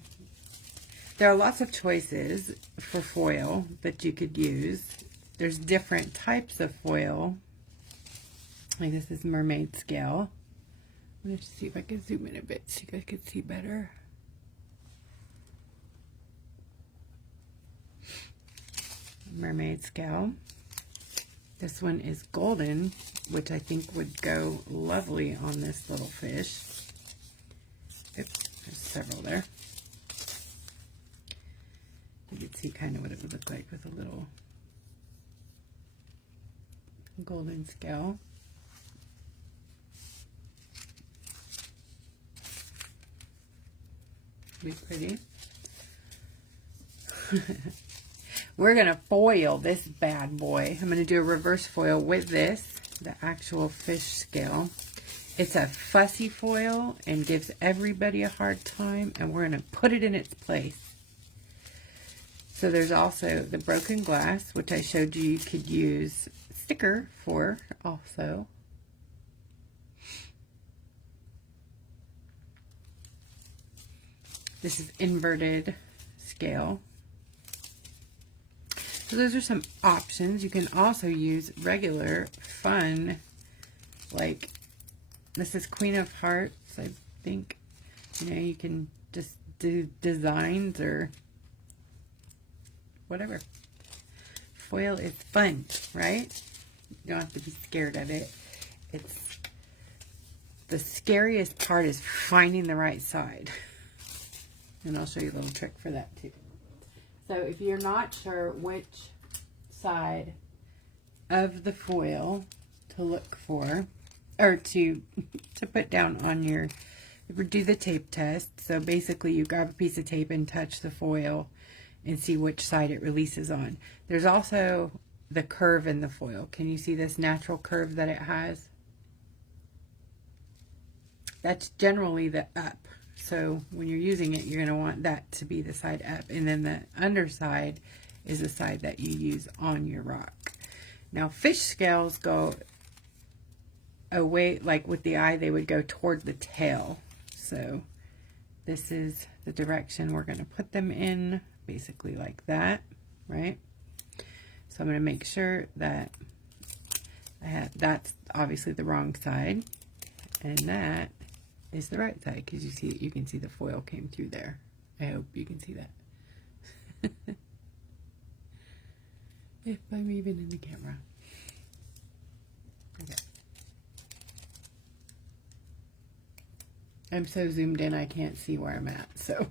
there are lots of choices for foil that you could use. There's different types of foil. Like this is mermaid scale. I'm going to see if I can zoom in a bit so you guys can see better. Mermaid scale. This one is golden, which I think would go lovely on this little fish. Oops, there's several there. You can see kind of what it would look like with a little golden scale. Be pretty. We're going to foil this bad boy. I'm going to do a reverse foil with this, the actual fish scale. It's a fussy foil and gives everybody a hard time, and we're going to put it in its place. So there's also the broken glass, which I showed you could use sticker for also. This is inverted scale. So those are some options. You can also use regular, fun, like this is Queen of Hearts, I think. You know, you can just do designs or whatever. Foil is fun, right? You don't have to be scared of it. It's the scariest part is finding the right side. And I'll show you a little trick for that too. So if you're not sure which side of the foil to look for, or to put down on your, do the tape test. So basically you grab a piece of tape and touch the foil and see which side it releases on. There's also the curve in the foil. Can you see this natural curve that it has? That's generally the up. So when you're using it, you're going to want that to be the side up. And then the underside is the side that you use on your rock. Now fish scales go away, like with the eye, they would go toward the tail. So this is the direction we're going to put them in, basically like that, right? So I'm going to make sure that I have, that's obviously the wrong side, and that is the right side, because you can see the foil came through there. I hope you can see that. If I'm even in the camera. Okay. I'm so zoomed in I can't see where I'm at, so.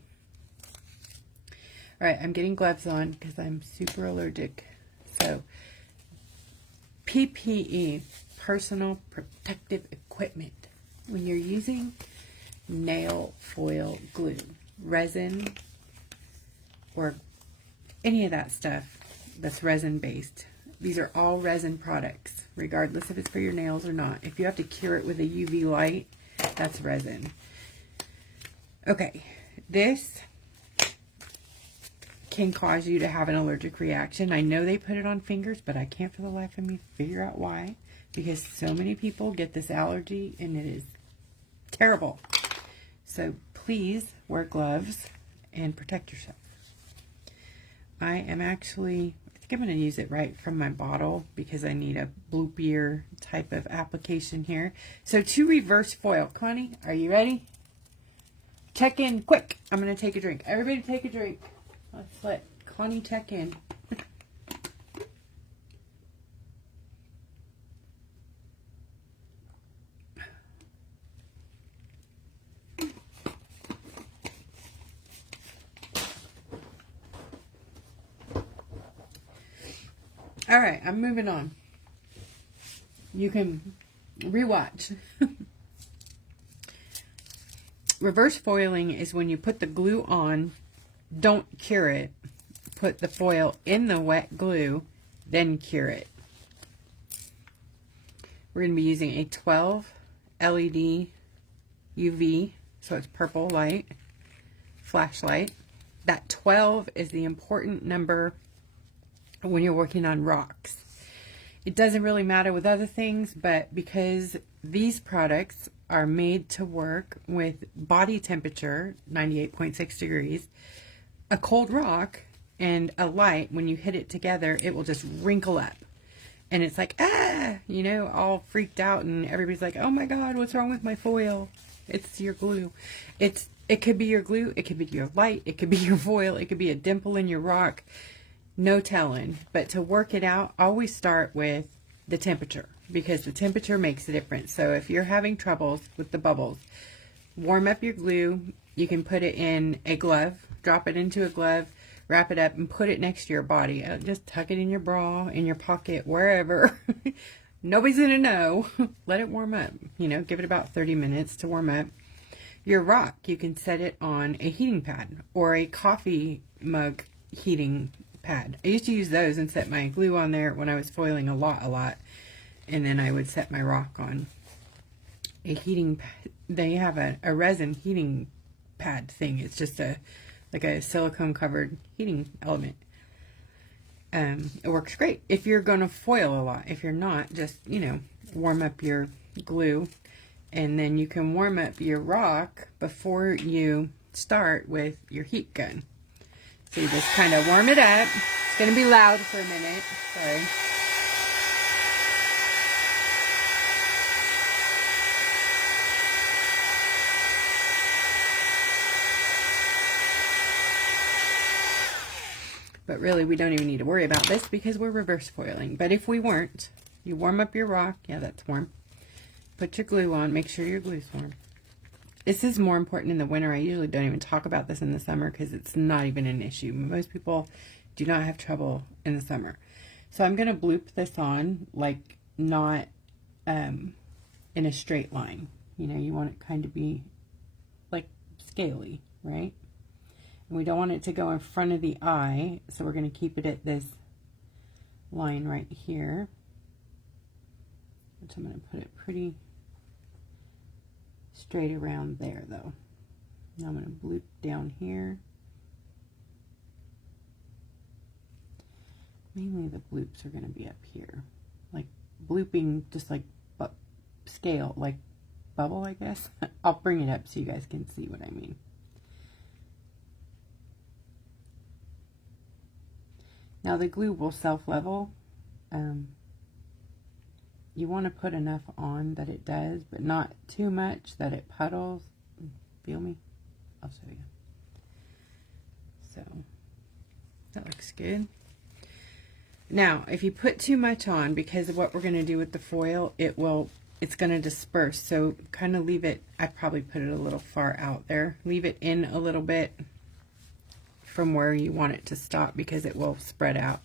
Alright, I'm getting gloves on because I'm super allergic. So, PPE, personal protective equipment. When you're using nail foil glue, resin, or any of that stuff that's resin based. These are all resin products, regardless if it's for your nails or not. If you have to cure it with a UV light, that's resin. Okay, this can cause you to have an allergic reaction. I know they put it on fingers, but I can't for the life of me figure out why, because so many people get this allergy and it is terrible. So please wear gloves and protect yourself. I am actually, I think I'm going to use it right from my bottle because I need a bloopier type of application here. So to reverse foil, Connie, are you ready? Check in quick. I'm going to take a drink. Everybody take a drink. Let's let Connie check in. All right, I'm moving on. You can rewatch. Reverse foiling is when you put the glue on don't cure it. Put the foil in the wet glue, then cure it. We're going to be using a 12 LED UV, so it's purple light, flashlight. That 12 is the important number when you're working on rocks. It doesn't really matter with other things, but because these products are made to work with body temperature, 98.6 degrees, a cold rock and a light, when you hit it together, it will just wrinkle up. And it's like, ah, you know, all freaked out, and everybody's like, oh my God, what's wrong with my foil? It's your glue. It could be your glue, it could be your light, it could be your foil, it could be a dimple in your rock. No telling. But to work it out, always start with the temperature, because the temperature makes a difference. So if you're having troubles with the bubbles, warm up your glue. You can put it in a glove, drop it into a glove, wrap it up and put it next to your body. Just tuck it in your bra, in your pocket, wherever. Nobody's gonna know. Let it warm up. You know, give it about 30 minutes to warm up. Your rock, you can set it on a heating pad or a coffee mug heating pad. I used to use those and set my glue on there when I was foiling a lot. And then I would set my rock on a heating pad. They have a resin heating pad thing. It's just like a silicone covered heating element. It works great if you're going to foil a lot. If you're not, just, you know, warm up your glue, and then you can warm up your rock before you start with your heat gun. So you just kind of warm it up. It's going to be loud for a minute. Sorry. But really, we don't even need to worry about this because we're reverse foiling. But if we weren't, you warm up your rock. Yeah, that's warm. Put your glue on. Make sure your glue's warm. This is more important in the winter. I usually don't even talk about this in the summer because it's not even an issue. Most people do not have trouble in the summer. So I'm going to bloop this on, like, not in a straight line. You know, you want it kind of be like scaly, right? And we don't want it to go in front of the eye, so we're going to keep it at this line right here, which I'm going to put it pretty straight around there, though. Now I'm going to bloop down here. Mainly the bloops are going to be up here, like blooping, just like scale, like bubble, I guess. I'll bring it up so you guys can see what I mean. Now the glue will self-level. You want to put enough on that it does, but not too much that it puddles. Feel me? I'll show you. So, that looks good. Now, if you put too much on, because of what we're going to do with the foil, it's going to disperse. So, kind of leave it, I probably put it a little far out there. Leave it in a little bit from where you want it to stop, because it will spread out.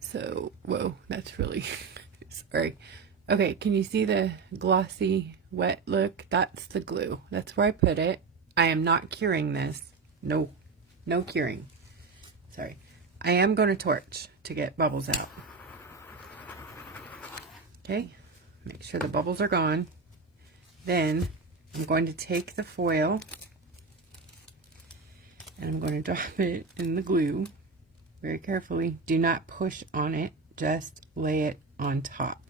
So, whoa, that's really, sorry. Okay, can you see the glossy, wet look? That's the glue. That's where I put it. I am not curing this. No curing. Sorry. I am going to torch to get bubbles out. Okay, make sure the bubbles are gone. Then I'm going to take the foil and I'm going to drop it in the glue very carefully. Do not push on it, just lay it on top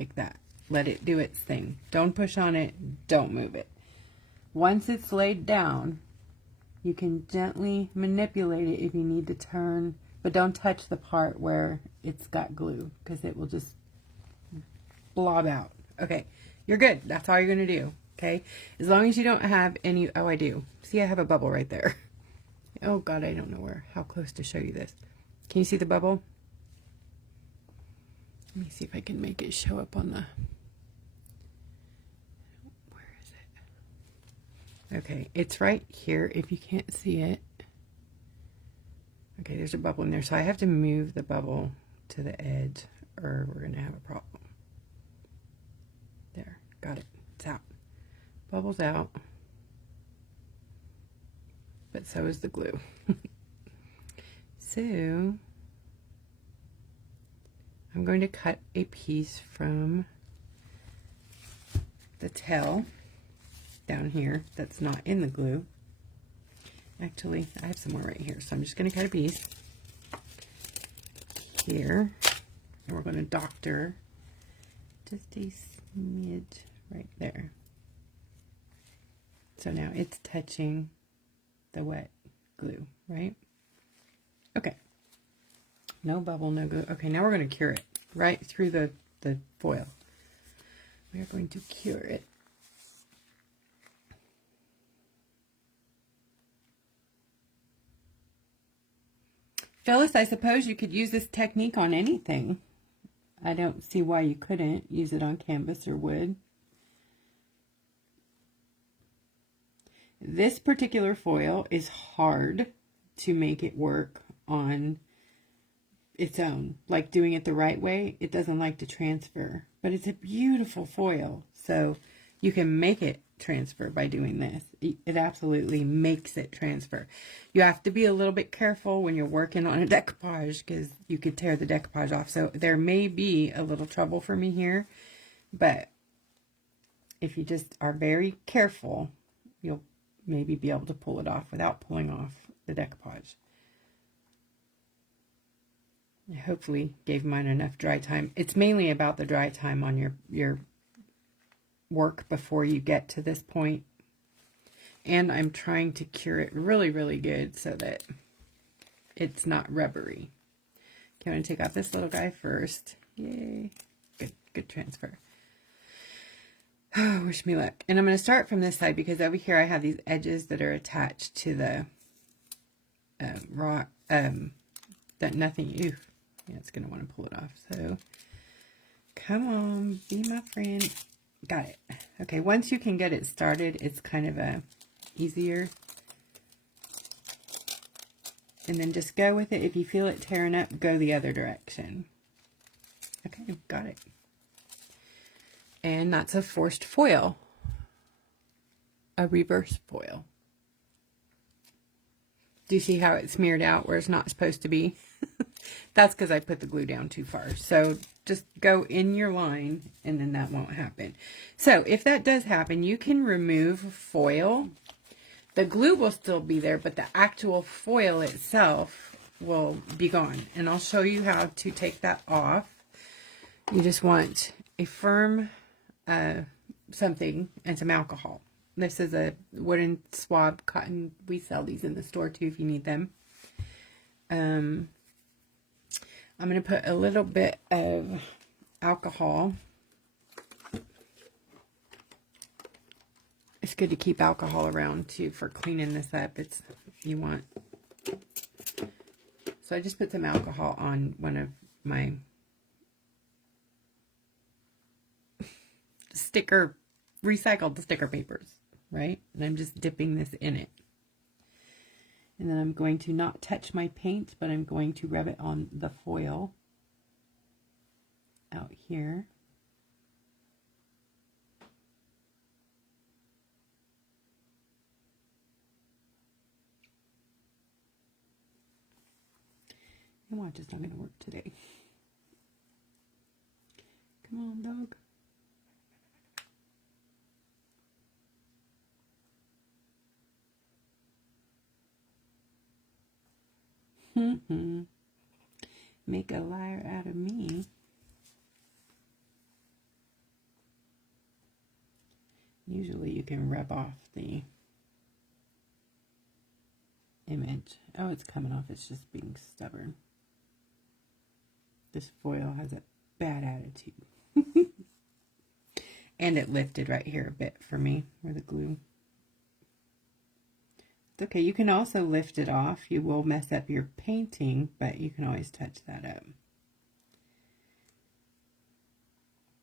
like that. Let it do its thing. Don't push on it, don't move it. Once it's laid down, you can gently manipulate it if you need to turn, but don't touch the part where it's got glue, because it will just blob out. Okay, you're good. That's all you're going to do, okay? As long as you don't have any, oh, I do. See, I have a bubble right there. Oh, God, I don't know how close to show you this. Can you see the bubble? Let me see if I can make it show up on the, where is it? Okay, it's right here if you can't see it. Okay, there's a bubble in there, so I have to move the bubble to the edge or we're going to have a problem. There, got it. It's out. Bubble's out. but so is the glue. So I'm going to cut a piece from the tail down here that's not in the glue. Actually, I have some more right here, so I'm just going to cut a piece here, and we're going to doctor just a smidge right there. So now it's touching the wet glue, right? Okay. No bubble, no glue. Okay, now we're going to cure it right through the foil. We are going to cure it. Phyllis, I suppose you could use this technique on anything. I don't see why you couldn't use it on canvas or wood. This particular foil is hard to make it work on its own. Like doing it the right way, it doesn't like to transfer. But it's a beautiful foil, so you can make it transfer by doing this. It absolutely makes it transfer. You have to be a little bit careful when you're working on a decoupage because you could tear the decoupage off. So there may be a little trouble for me here, but if you just are very careful, you'll maybe be able to pull it off without pulling off the decoupage. I hopefully gave mine enough dry time. It's mainly about the dry time on your work before you get to this point. And I'm trying to cure it really, really good so that it's not rubbery. Okay, I'm going to take off this little guy first. Yay. Good transfer. Oh, wish me luck. And I'm going to start from this side because over here I have these edges that are attached to the rock, that nothing, yeah, it's going to want to pull it off. So, come on, be my friend. Got it. Okay, once you can get it started, it's kind of easier. And then just go with it. If you feel it tearing up, go the other direction. Okay, got it. And that's a forced foil. A reverse foil. Do you see how it's smeared out where it's not supposed to be? That's because I put the glue down too far. So just go in your line and then that won't happen. So if that does happen, you can remove foil. The glue will still be there, but the actual foil itself will be gone. And I'll show you how to take that off. You just want a firm something and some alcohol. This is a wooden swab cotton. We sell these in the store too if you need them. I'm going to put a little bit of alcohol. It's good to keep alcohol around too for cleaning this up. It's you want. So I just put some alcohol on one of my recycled sticker papers, right? And I'm just dipping this in it. And then I'm going to not touch my paint, but I'm going to rub it on the foil out here. And watch, it's not going to work today. Come on, dog. Make a liar out of me. Usually you can rub off the image. Oh, it's coming off. It's just being stubborn. This foil has a bad attitude. And it lifted right here a bit for me, where the glue. It's okay, you can also lift it off. You will mess up your painting, but you can always touch that up.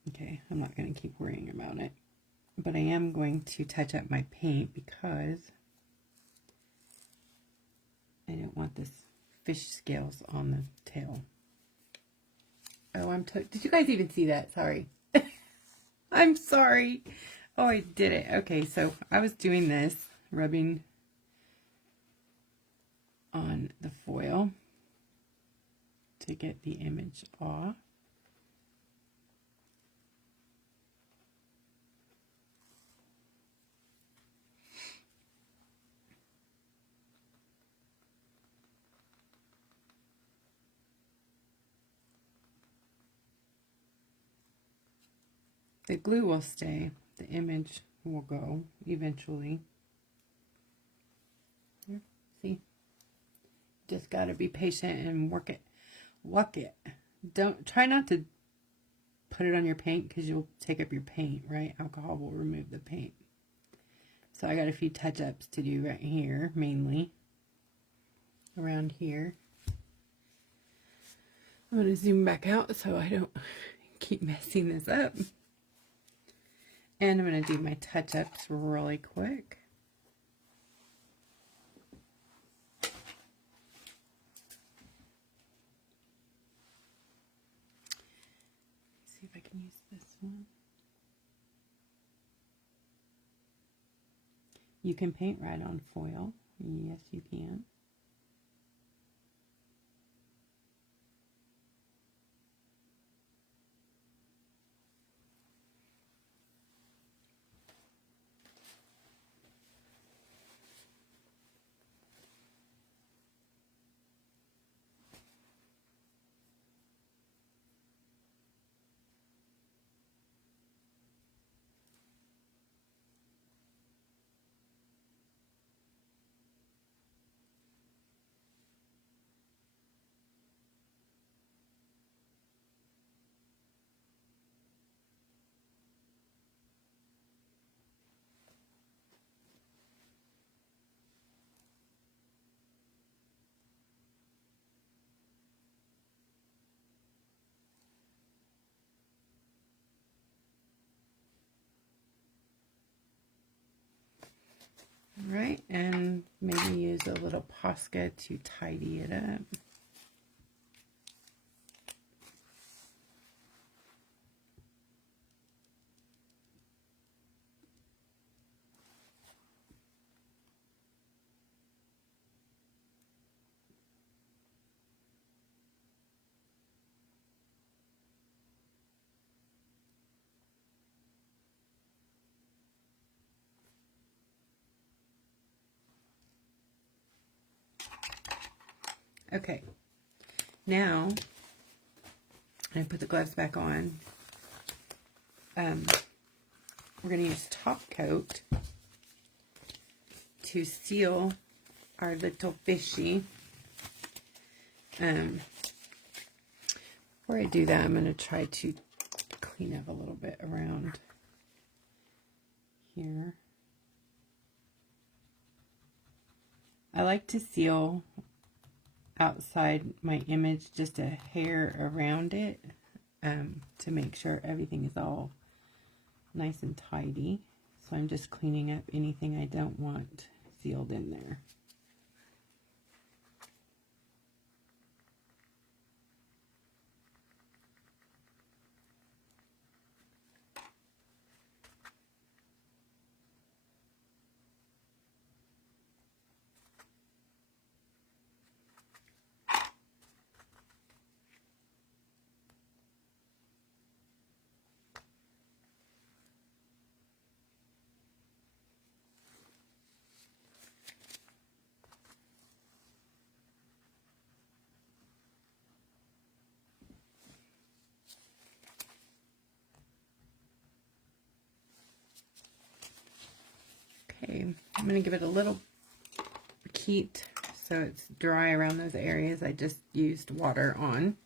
Okay, I'm not going to keep worrying about it. But I am going to touch up my paint because I don't want this fish scales on the tail. Oh, did you guys even see that? Sorry. I'm sorry. Oh, I did it. Okay, so I was doing this, rubbing to get the image off. The glue will stay, the image will go eventually. Here, see? Just got to be patient and work it. Don't try not to put it on your paint because you'll take up your paint, right? Alcohol will remove the paint. So I got a few touch-ups to do right here, mainly around here. I'm going to zoom back out so I don't keep messing this up. And I'm going to do my touch-ups really quick. See if I can use this one. You can paint right on foil. Yes, you can. Right, and maybe use a little Posca to tidy it up. Okay, now I put the gloves back on. We're going to use top coat to seal our little fishy. Before I do that, I'm going to try to clean up a little bit around here. I like to seal outside my image just a hair around it to make sure everything is all nice and tidy. So I'm just cleaning up anything I don't want sealed in there. Okay, I'm going to give it a little heat so it's dry around those areas I just used water on.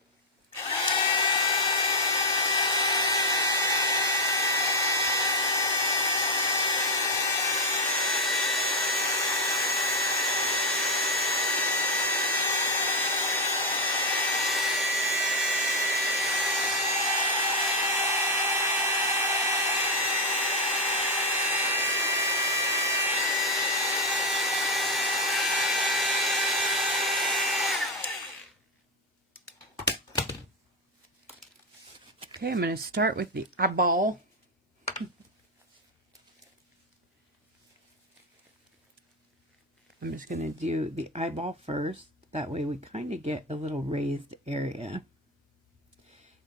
Okay, I'm going to start with the eyeball. I'm just going to do the eyeball first. That way we kind of get a little raised area.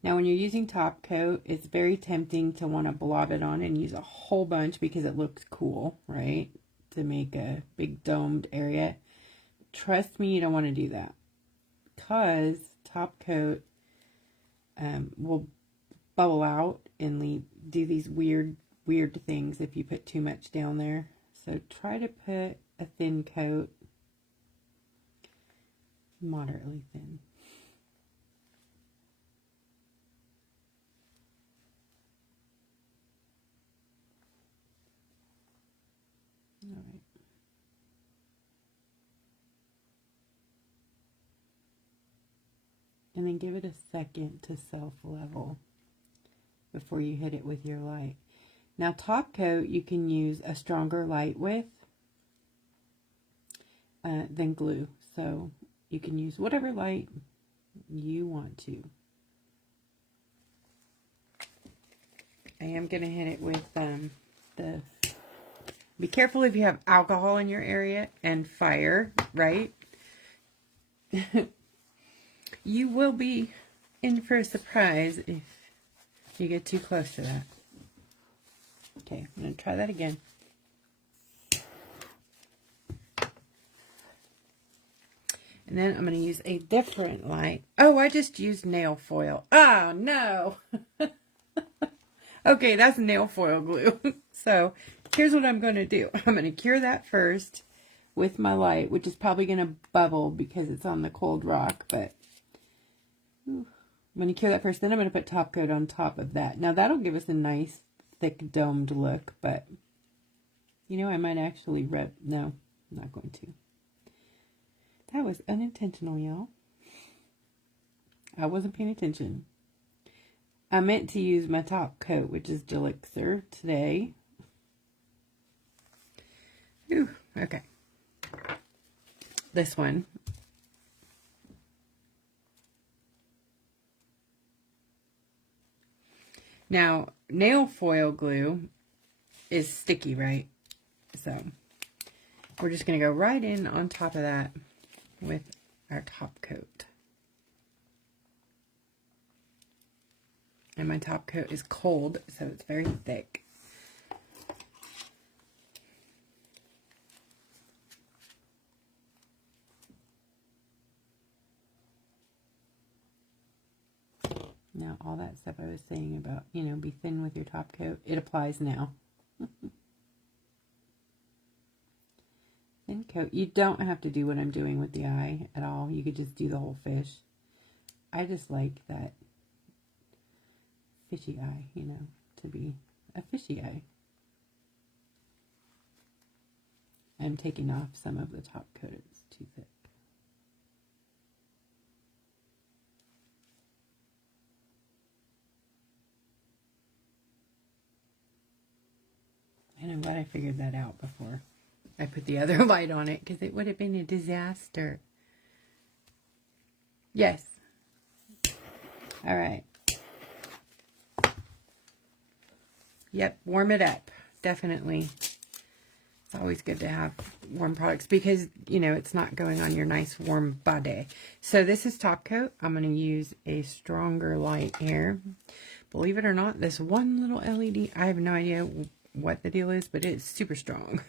Now when you're using top coat, it's very tempting to want to blob it on and use a whole bunch because it looks cool, right? To make a big domed area. Trust me, you don't want to do that, because top coat will bubble out and do these weird things if you put too much down there. So try to put a thin coat, moderately thin. All right. And then give it a second to self-level before you hit it with your light. Now top coat, you can use a stronger light with than glue. So you can use whatever light you want to. I am going to hit it with be careful if you have alcohol in your area and fire, right? You will be in for a surprise if you get too close to that. Okay, I'm going to try that again. And then I'm going to use a different light. Oh, I just used nail foil. Oh, no. Okay, that's nail foil glue. So here's what I'm going to do. I'm going to cure that first with my light, which is probably going to bubble because it's on the cold rock. But I'm going to cure that first. Then I'm going to put top coat on top of that. Now that'll give us a nice thick domed look. But, you know, I might actually no, I'm not going to. That was unintentional, y'all. I wasn't paying attention. I meant to use my top coat, which is Delixir, today. Ooh, okay. This one. Now, nail foil glue is sticky, right? So, we're just going to go right in on top of that with our top coat. And my top coat is cold, so it's very thick. Now, all that stuff I was saying about, you know, be thin with your top coat, it applies now. Thin coat. You don't have to do what I'm doing with the eye at all. You could just do the whole fish. I just like that fishy eye, you know, to be a fishy eye. I'm taking off some of the top coat. It's too thick. And I'm glad I figured that out before I put the other light on it, because it would have been a disaster. Yes. All right. Yep, warm it up. Definitely. It's always good to have warm products because, you know, it's not going on your nice warm body. So this is top coat. I'm going to use a stronger light here. Believe it or not, this one little LED, I have no idea what the deal is, but it's super strong.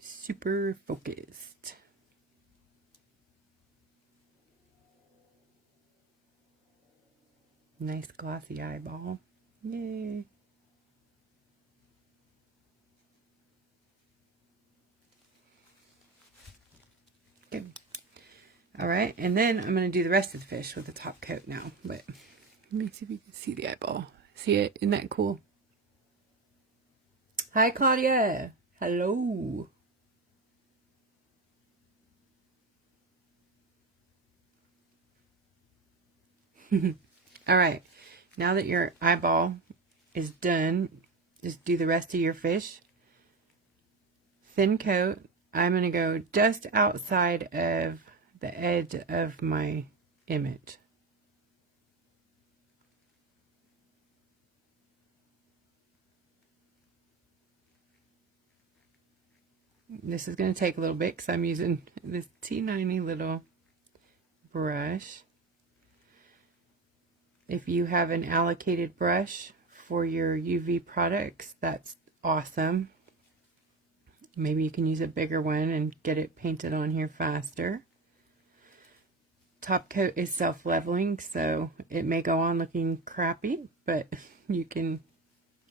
Super focused. Nice glossy eyeball. Yay. Good. All right, and then I'm going to do the rest of the fish with the top coat now. But let me see if you can see the eyeball. See it? Isn't that cool? Hi, Claudia. Hello. All right, now that your eyeball is done, just do the rest of your fish. Thin coat. I'm going to go just outside of the edge of my image. This is going to take a little bit because I'm using this T90 little brush. If you have an allocated brush for your UV products, that's awesome. Maybe you can use a bigger one and get it painted on here faster. Top coat is self-leveling, so it may go on looking crappy, but you can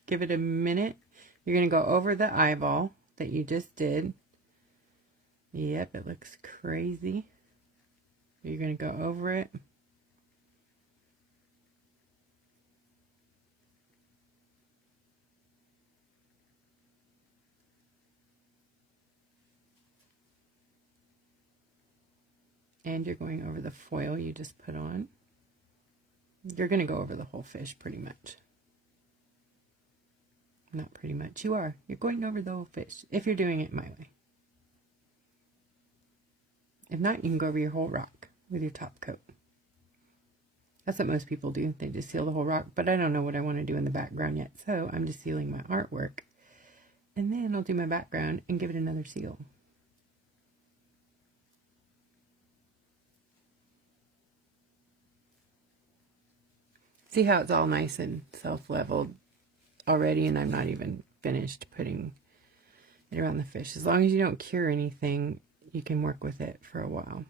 give it a minute. You're going to go over the eyeball that you just did. Yep, it looks crazy. You're going to go over it. And you're going over the foil you just put on. You're going to go over the whole fish pretty much. Not pretty much. You are. You're going over the whole fish if you're doing it my way. If not, you can go over your whole rock with your top coat. That's what most people do. They just seal the whole rock. But I don't know what I want to do in the background yet. So I'm just sealing my artwork. And then I'll do my background and give it another seal. See how it's all nice and self-leveled already, and I'm not even finished putting it around the fish. As long as you don't cure anything, you can work with it for a while.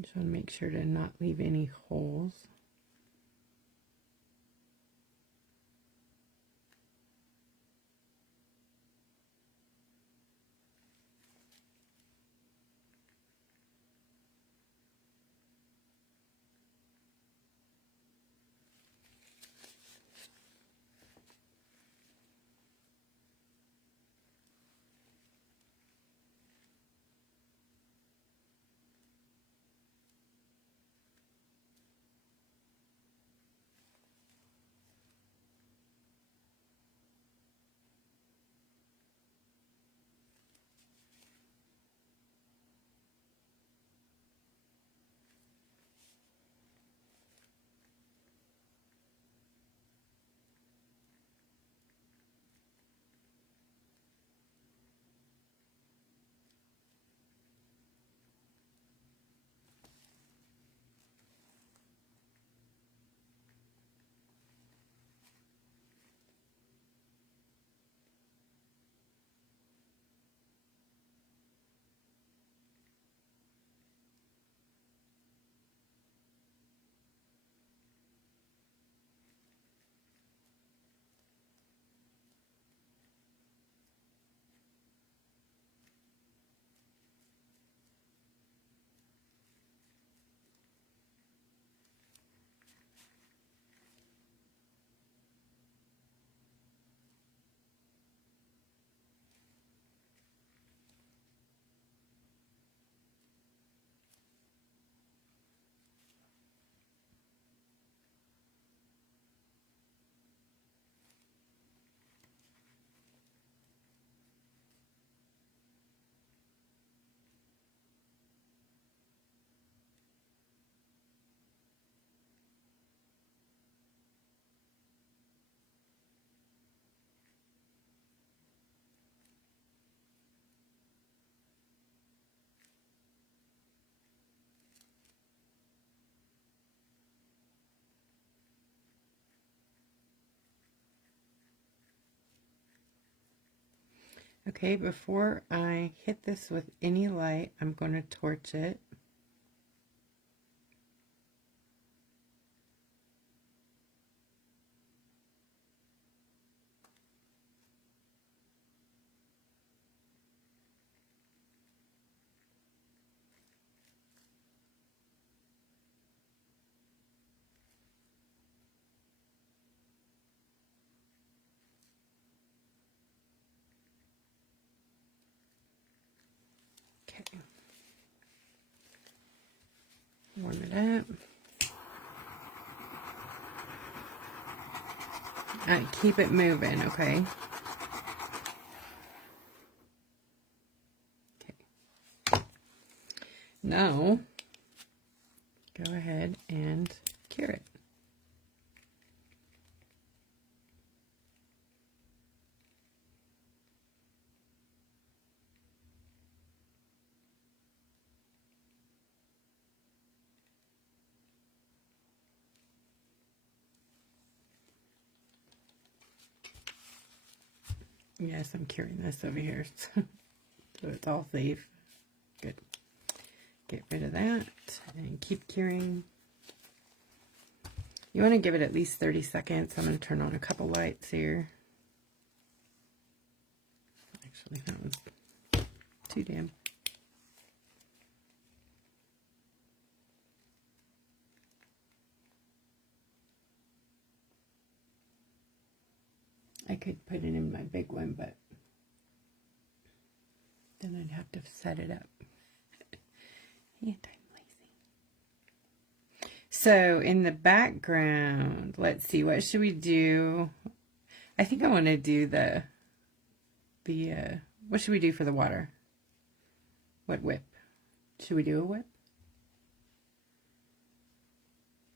Just want to make sure to not leave any holes. Okay, before I hit this with any light, I'm going to torch it. Okay. Warm it up. All right, keep it moving, okay? Okay. Now, go ahead and cure it. Yes, I'm curing this over here, so it's all safe. Good. Get rid of that and keep curing. You want to give it at least 30 seconds. I'm going to turn on a couple lights here. Actually, that was too damn. I could put it in my big one, but then I'd have to set it up. And I'm lazy. So in the background, let's see, what should we do? I think I want to do the what should we do for the water? What whip? Should we do a whip?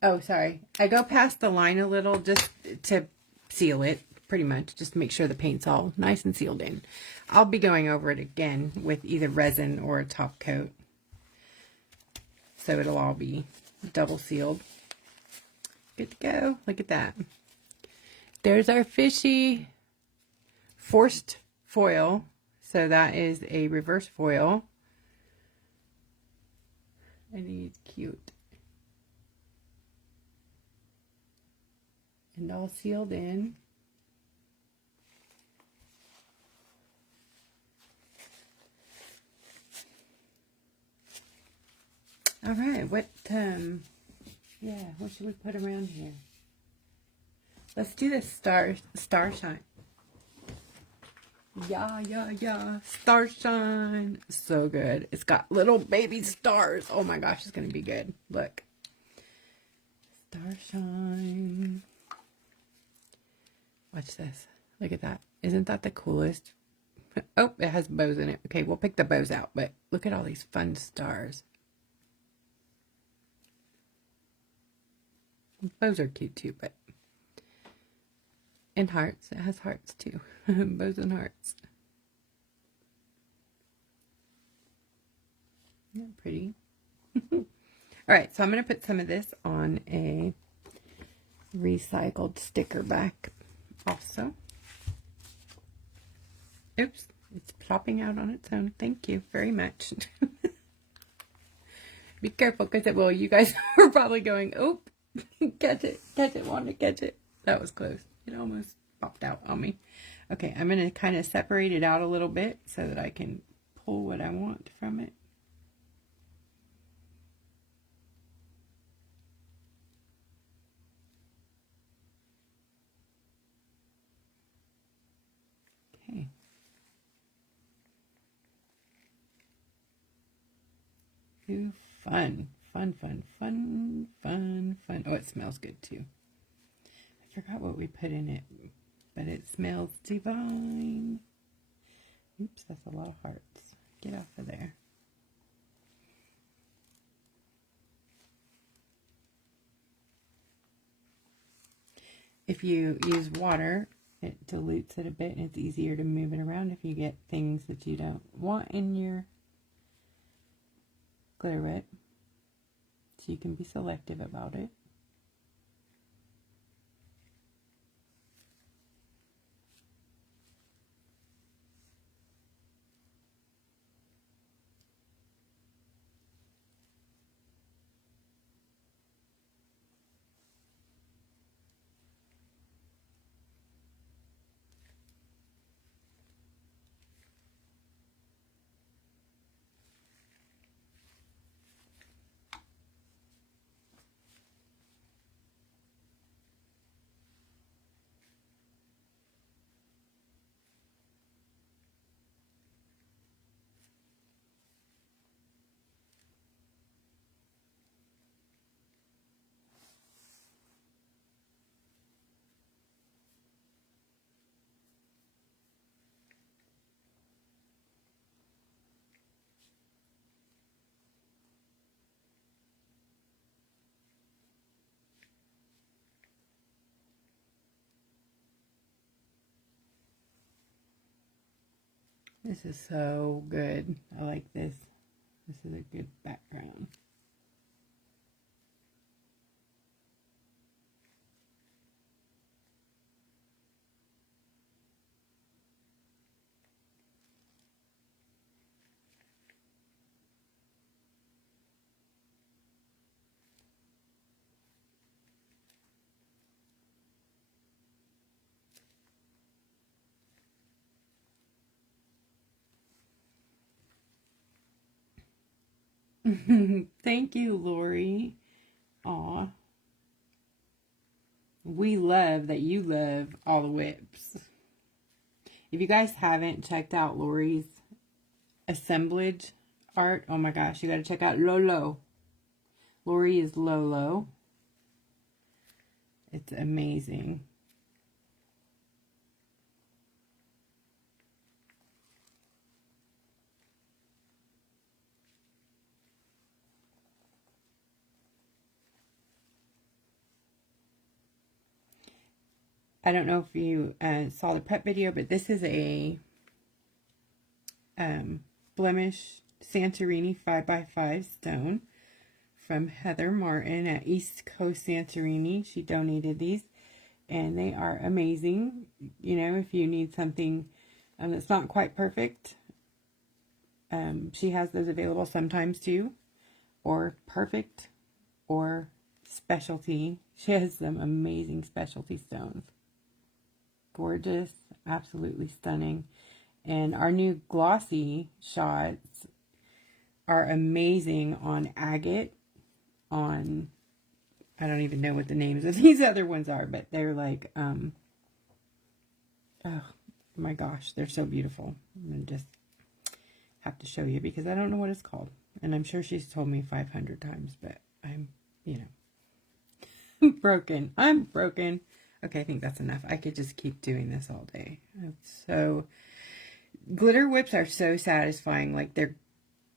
Oh, sorry. I go past the line a little just to seal it, pretty much. Just make sure the paint's all nice and sealed in. I'll be going over it again with either resin or a top coat. So it'll all be double sealed. Good to go. Look at that. There's our fishy forced foil. So that is a reverse foil. And he's cute. And all sealed in. All right, what should we put around here? Let's do this star shine. Yeah. Star shine. So good. It's got little baby stars. Oh my gosh, it's going to be good. Look. Star shine. Watch this. Look at that. Isn't that the coolest? Oh, it has bows in it. Okay, we'll pick the bows out, but look at all these fun stars. Bows are cute too, but and hearts. It has hearts too. Bows and hearts. Isn't that pretty? All right, so I'm going to put some of this on a recycled sticker back also. Oops, it's plopping out on its own. Thank you very much. Be careful because it will. You guys are probably going, oh, catch it, want to catch it. That was close. It almost popped out on me. Okay, I'm going to kind of separate it out a little bit so that I can pull what I want from it. Okay. Ooh, fun. Oh, it smells good too. I forgot what we put in it, but it smells divine. Oops, that's a lot of hearts. Get off of there. If you use water, it dilutes it a bit and it's easier to move it around if you get things that you don't want in your glitter whip. So you can be selective about it. This is so good. I like this. This is a good background. Thank you, Lori. Aw. We love that you love all the whips. If you guys haven't checked out Lori's assemblage art, oh my gosh, you got to check out Lolo. Lori is Lolo. It's amazing. I don't know if you saw the prep video, but this is a Blemish Santorini 5x5 stone from Heather Martin at East Coast Santorini. She donated these, and they are amazing. You know, if you need something that's not quite perfect, she has those available sometimes too, or perfect, or specialty. She has some amazing specialty stones. Gorgeous, absolutely stunning. And our new glossy shots are amazing on agate, on, I don't even know what the names of these other ones are, but they're like, oh my gosh, they're so beautiful. I'm going to just have to show you because I don't know what it's called. And I'm sure she's told me 500 times, but I'm, you know, broken. I'm broken. Okay, I think that's enough. I could just keep doing this all day. So, glitter whips are so satisfying. Like, they're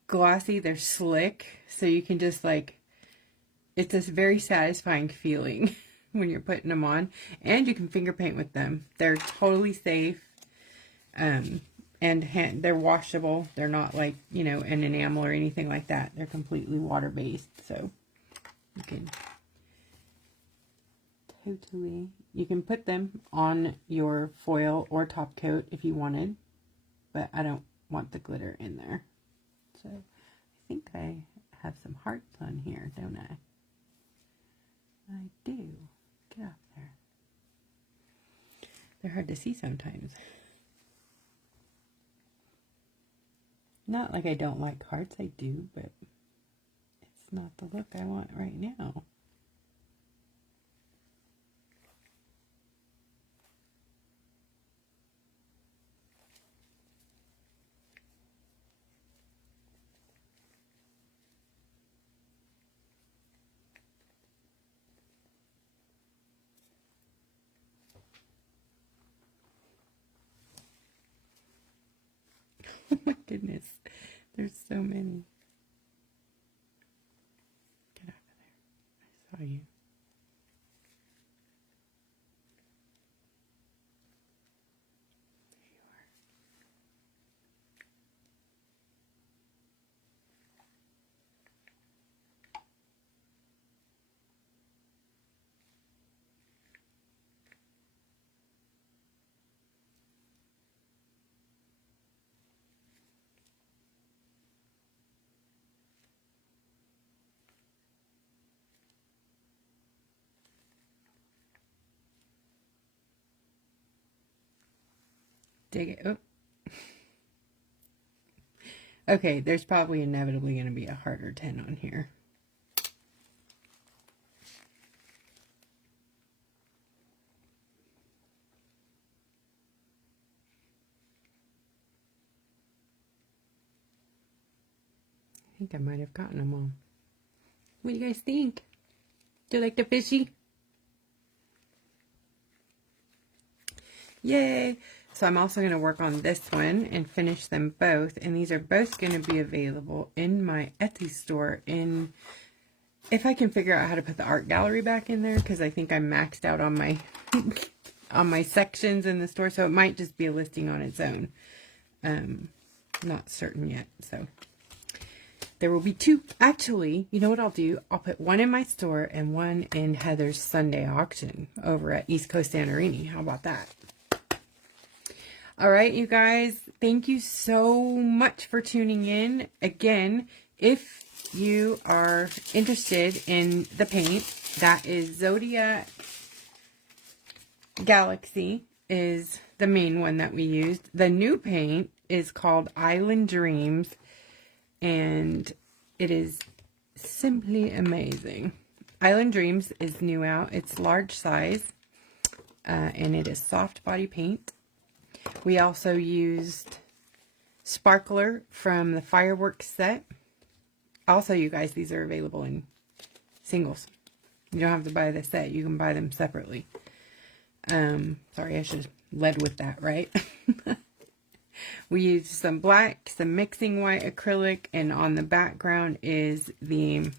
glossy, they're slick, so you can just, like, it's this very satisfying feeling when you're putting them on. And you can finger paint with them. They're totally safe. And they're washable. They're not, like, you know, an enamel or anything like that. They're completely water-based, so you can totally... You can put them on your foil or top coat if you wanted, but I don't want the glitter in there. So I think I have some hearts on here, don't I? I do. Get off there. They're hard to see sometimes. Not like I don't like hearts, I do, but it's not the look I want right now. Oh my goodness, there's so many. Get out of there. I saw you. Dig it. Oh. Okay, there's probably inevitably going to be a harder 10 on here. I think I might have gotten them all. What do you guys think? Do you like the fishy? Yay! So I'm also going to work on this one and finish them both. And these are both going to be available in my Etsy store in, if I can figure out how to put the art gallery back in there, because I think I'm maxed out on my on my sections in the store. So it might just be a listing on its own. Not certain yet, so there will be 2. Actually, you know what I'll do? I'll put one in my store and one in Heather's Sunday auction over at East Coast Santorini. How about that? All right, you guys, thank you so much for tuning in. Again, if you are interested in the paint, that is Zodiac Galaxy is the main one that we used. The new paint is called Island Dreams, and it is simply amazing. Island Dreams is new out. It's large size, and it is soft body paint. We also used Sparkler from the Fireworks set. Also, you guys, these are available in singles. You don't have to buy the set. You can buy them separately. Sorry, I should have led with that, right? We used some black, some mixing white acrylic, and on the background is the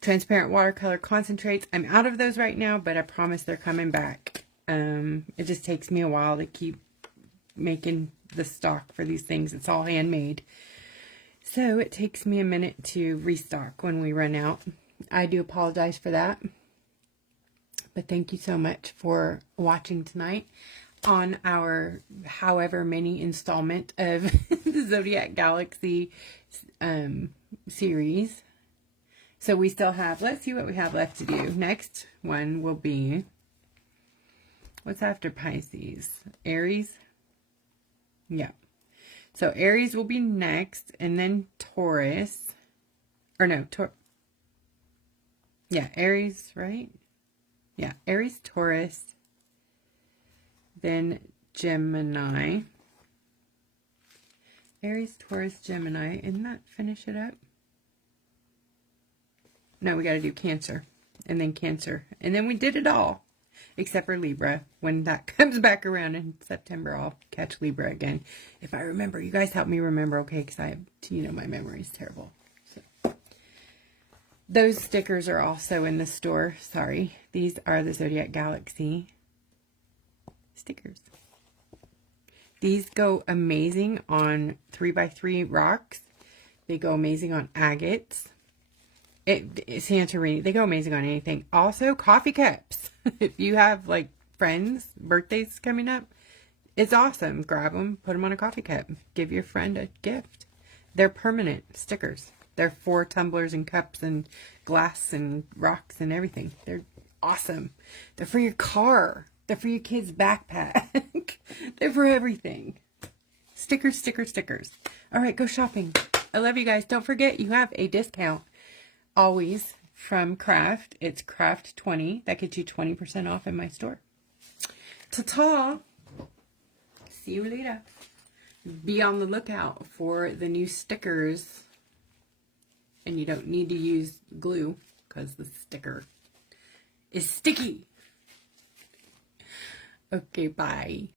transparent watercolor concentrates. I'm out of those right now, but I promise they're coming back. It just takes me a while to keep making the stock for these things. It's all handmade. So it takes me a minute to restock when we run out. I do apologize for that. But thank you so much for watching tonight on our however many installment of the Zodiac Galaxy series. So we still have, let's see what we have left to do. Next one will be, what's after Pisces? Aries? Yeah. So Aries will be next, and then Taurus. Or no, yeah, Aries, right? Yeah, Aries, Taurus, then Gemini. Aries, Taurus, Gemini. Isn't that finish it up? No, we got to do Cancer. And then Cancer. And then we did it all. Except for Libra. When that comes back around in September, I'll catch Libra again. If I remember. You guys help me remember, okay? Because my memory is terrible. So, those stickers are also in the store. Sorry. These are the Zodiac Galaxy stickers. These go amazing on 3x3 rocks. They go amazing on agates. Santorini, they go amazing on anything. Also, coffee cups. If you have, like, friends, birthdays coming up, it's awesome. Grab them, put them on a coffee cup. Give your friend a gift. They're permanent stickers. They're for tumblers and cups and glass and rocks and everything. They're awesome. They're for your car. They're for your kid's backpack. They're for everything. Stickers, stickers, stickers. All right, go shopping. I love you guys. Don't forget, you have a discount. Always from Craft. It's Craft 20. That gets you 20% off in my store. Ta-ta. See you later. Be on the lookout for the new stickers. And you don't need to use glue because the sticker is sticky. Okay, bye.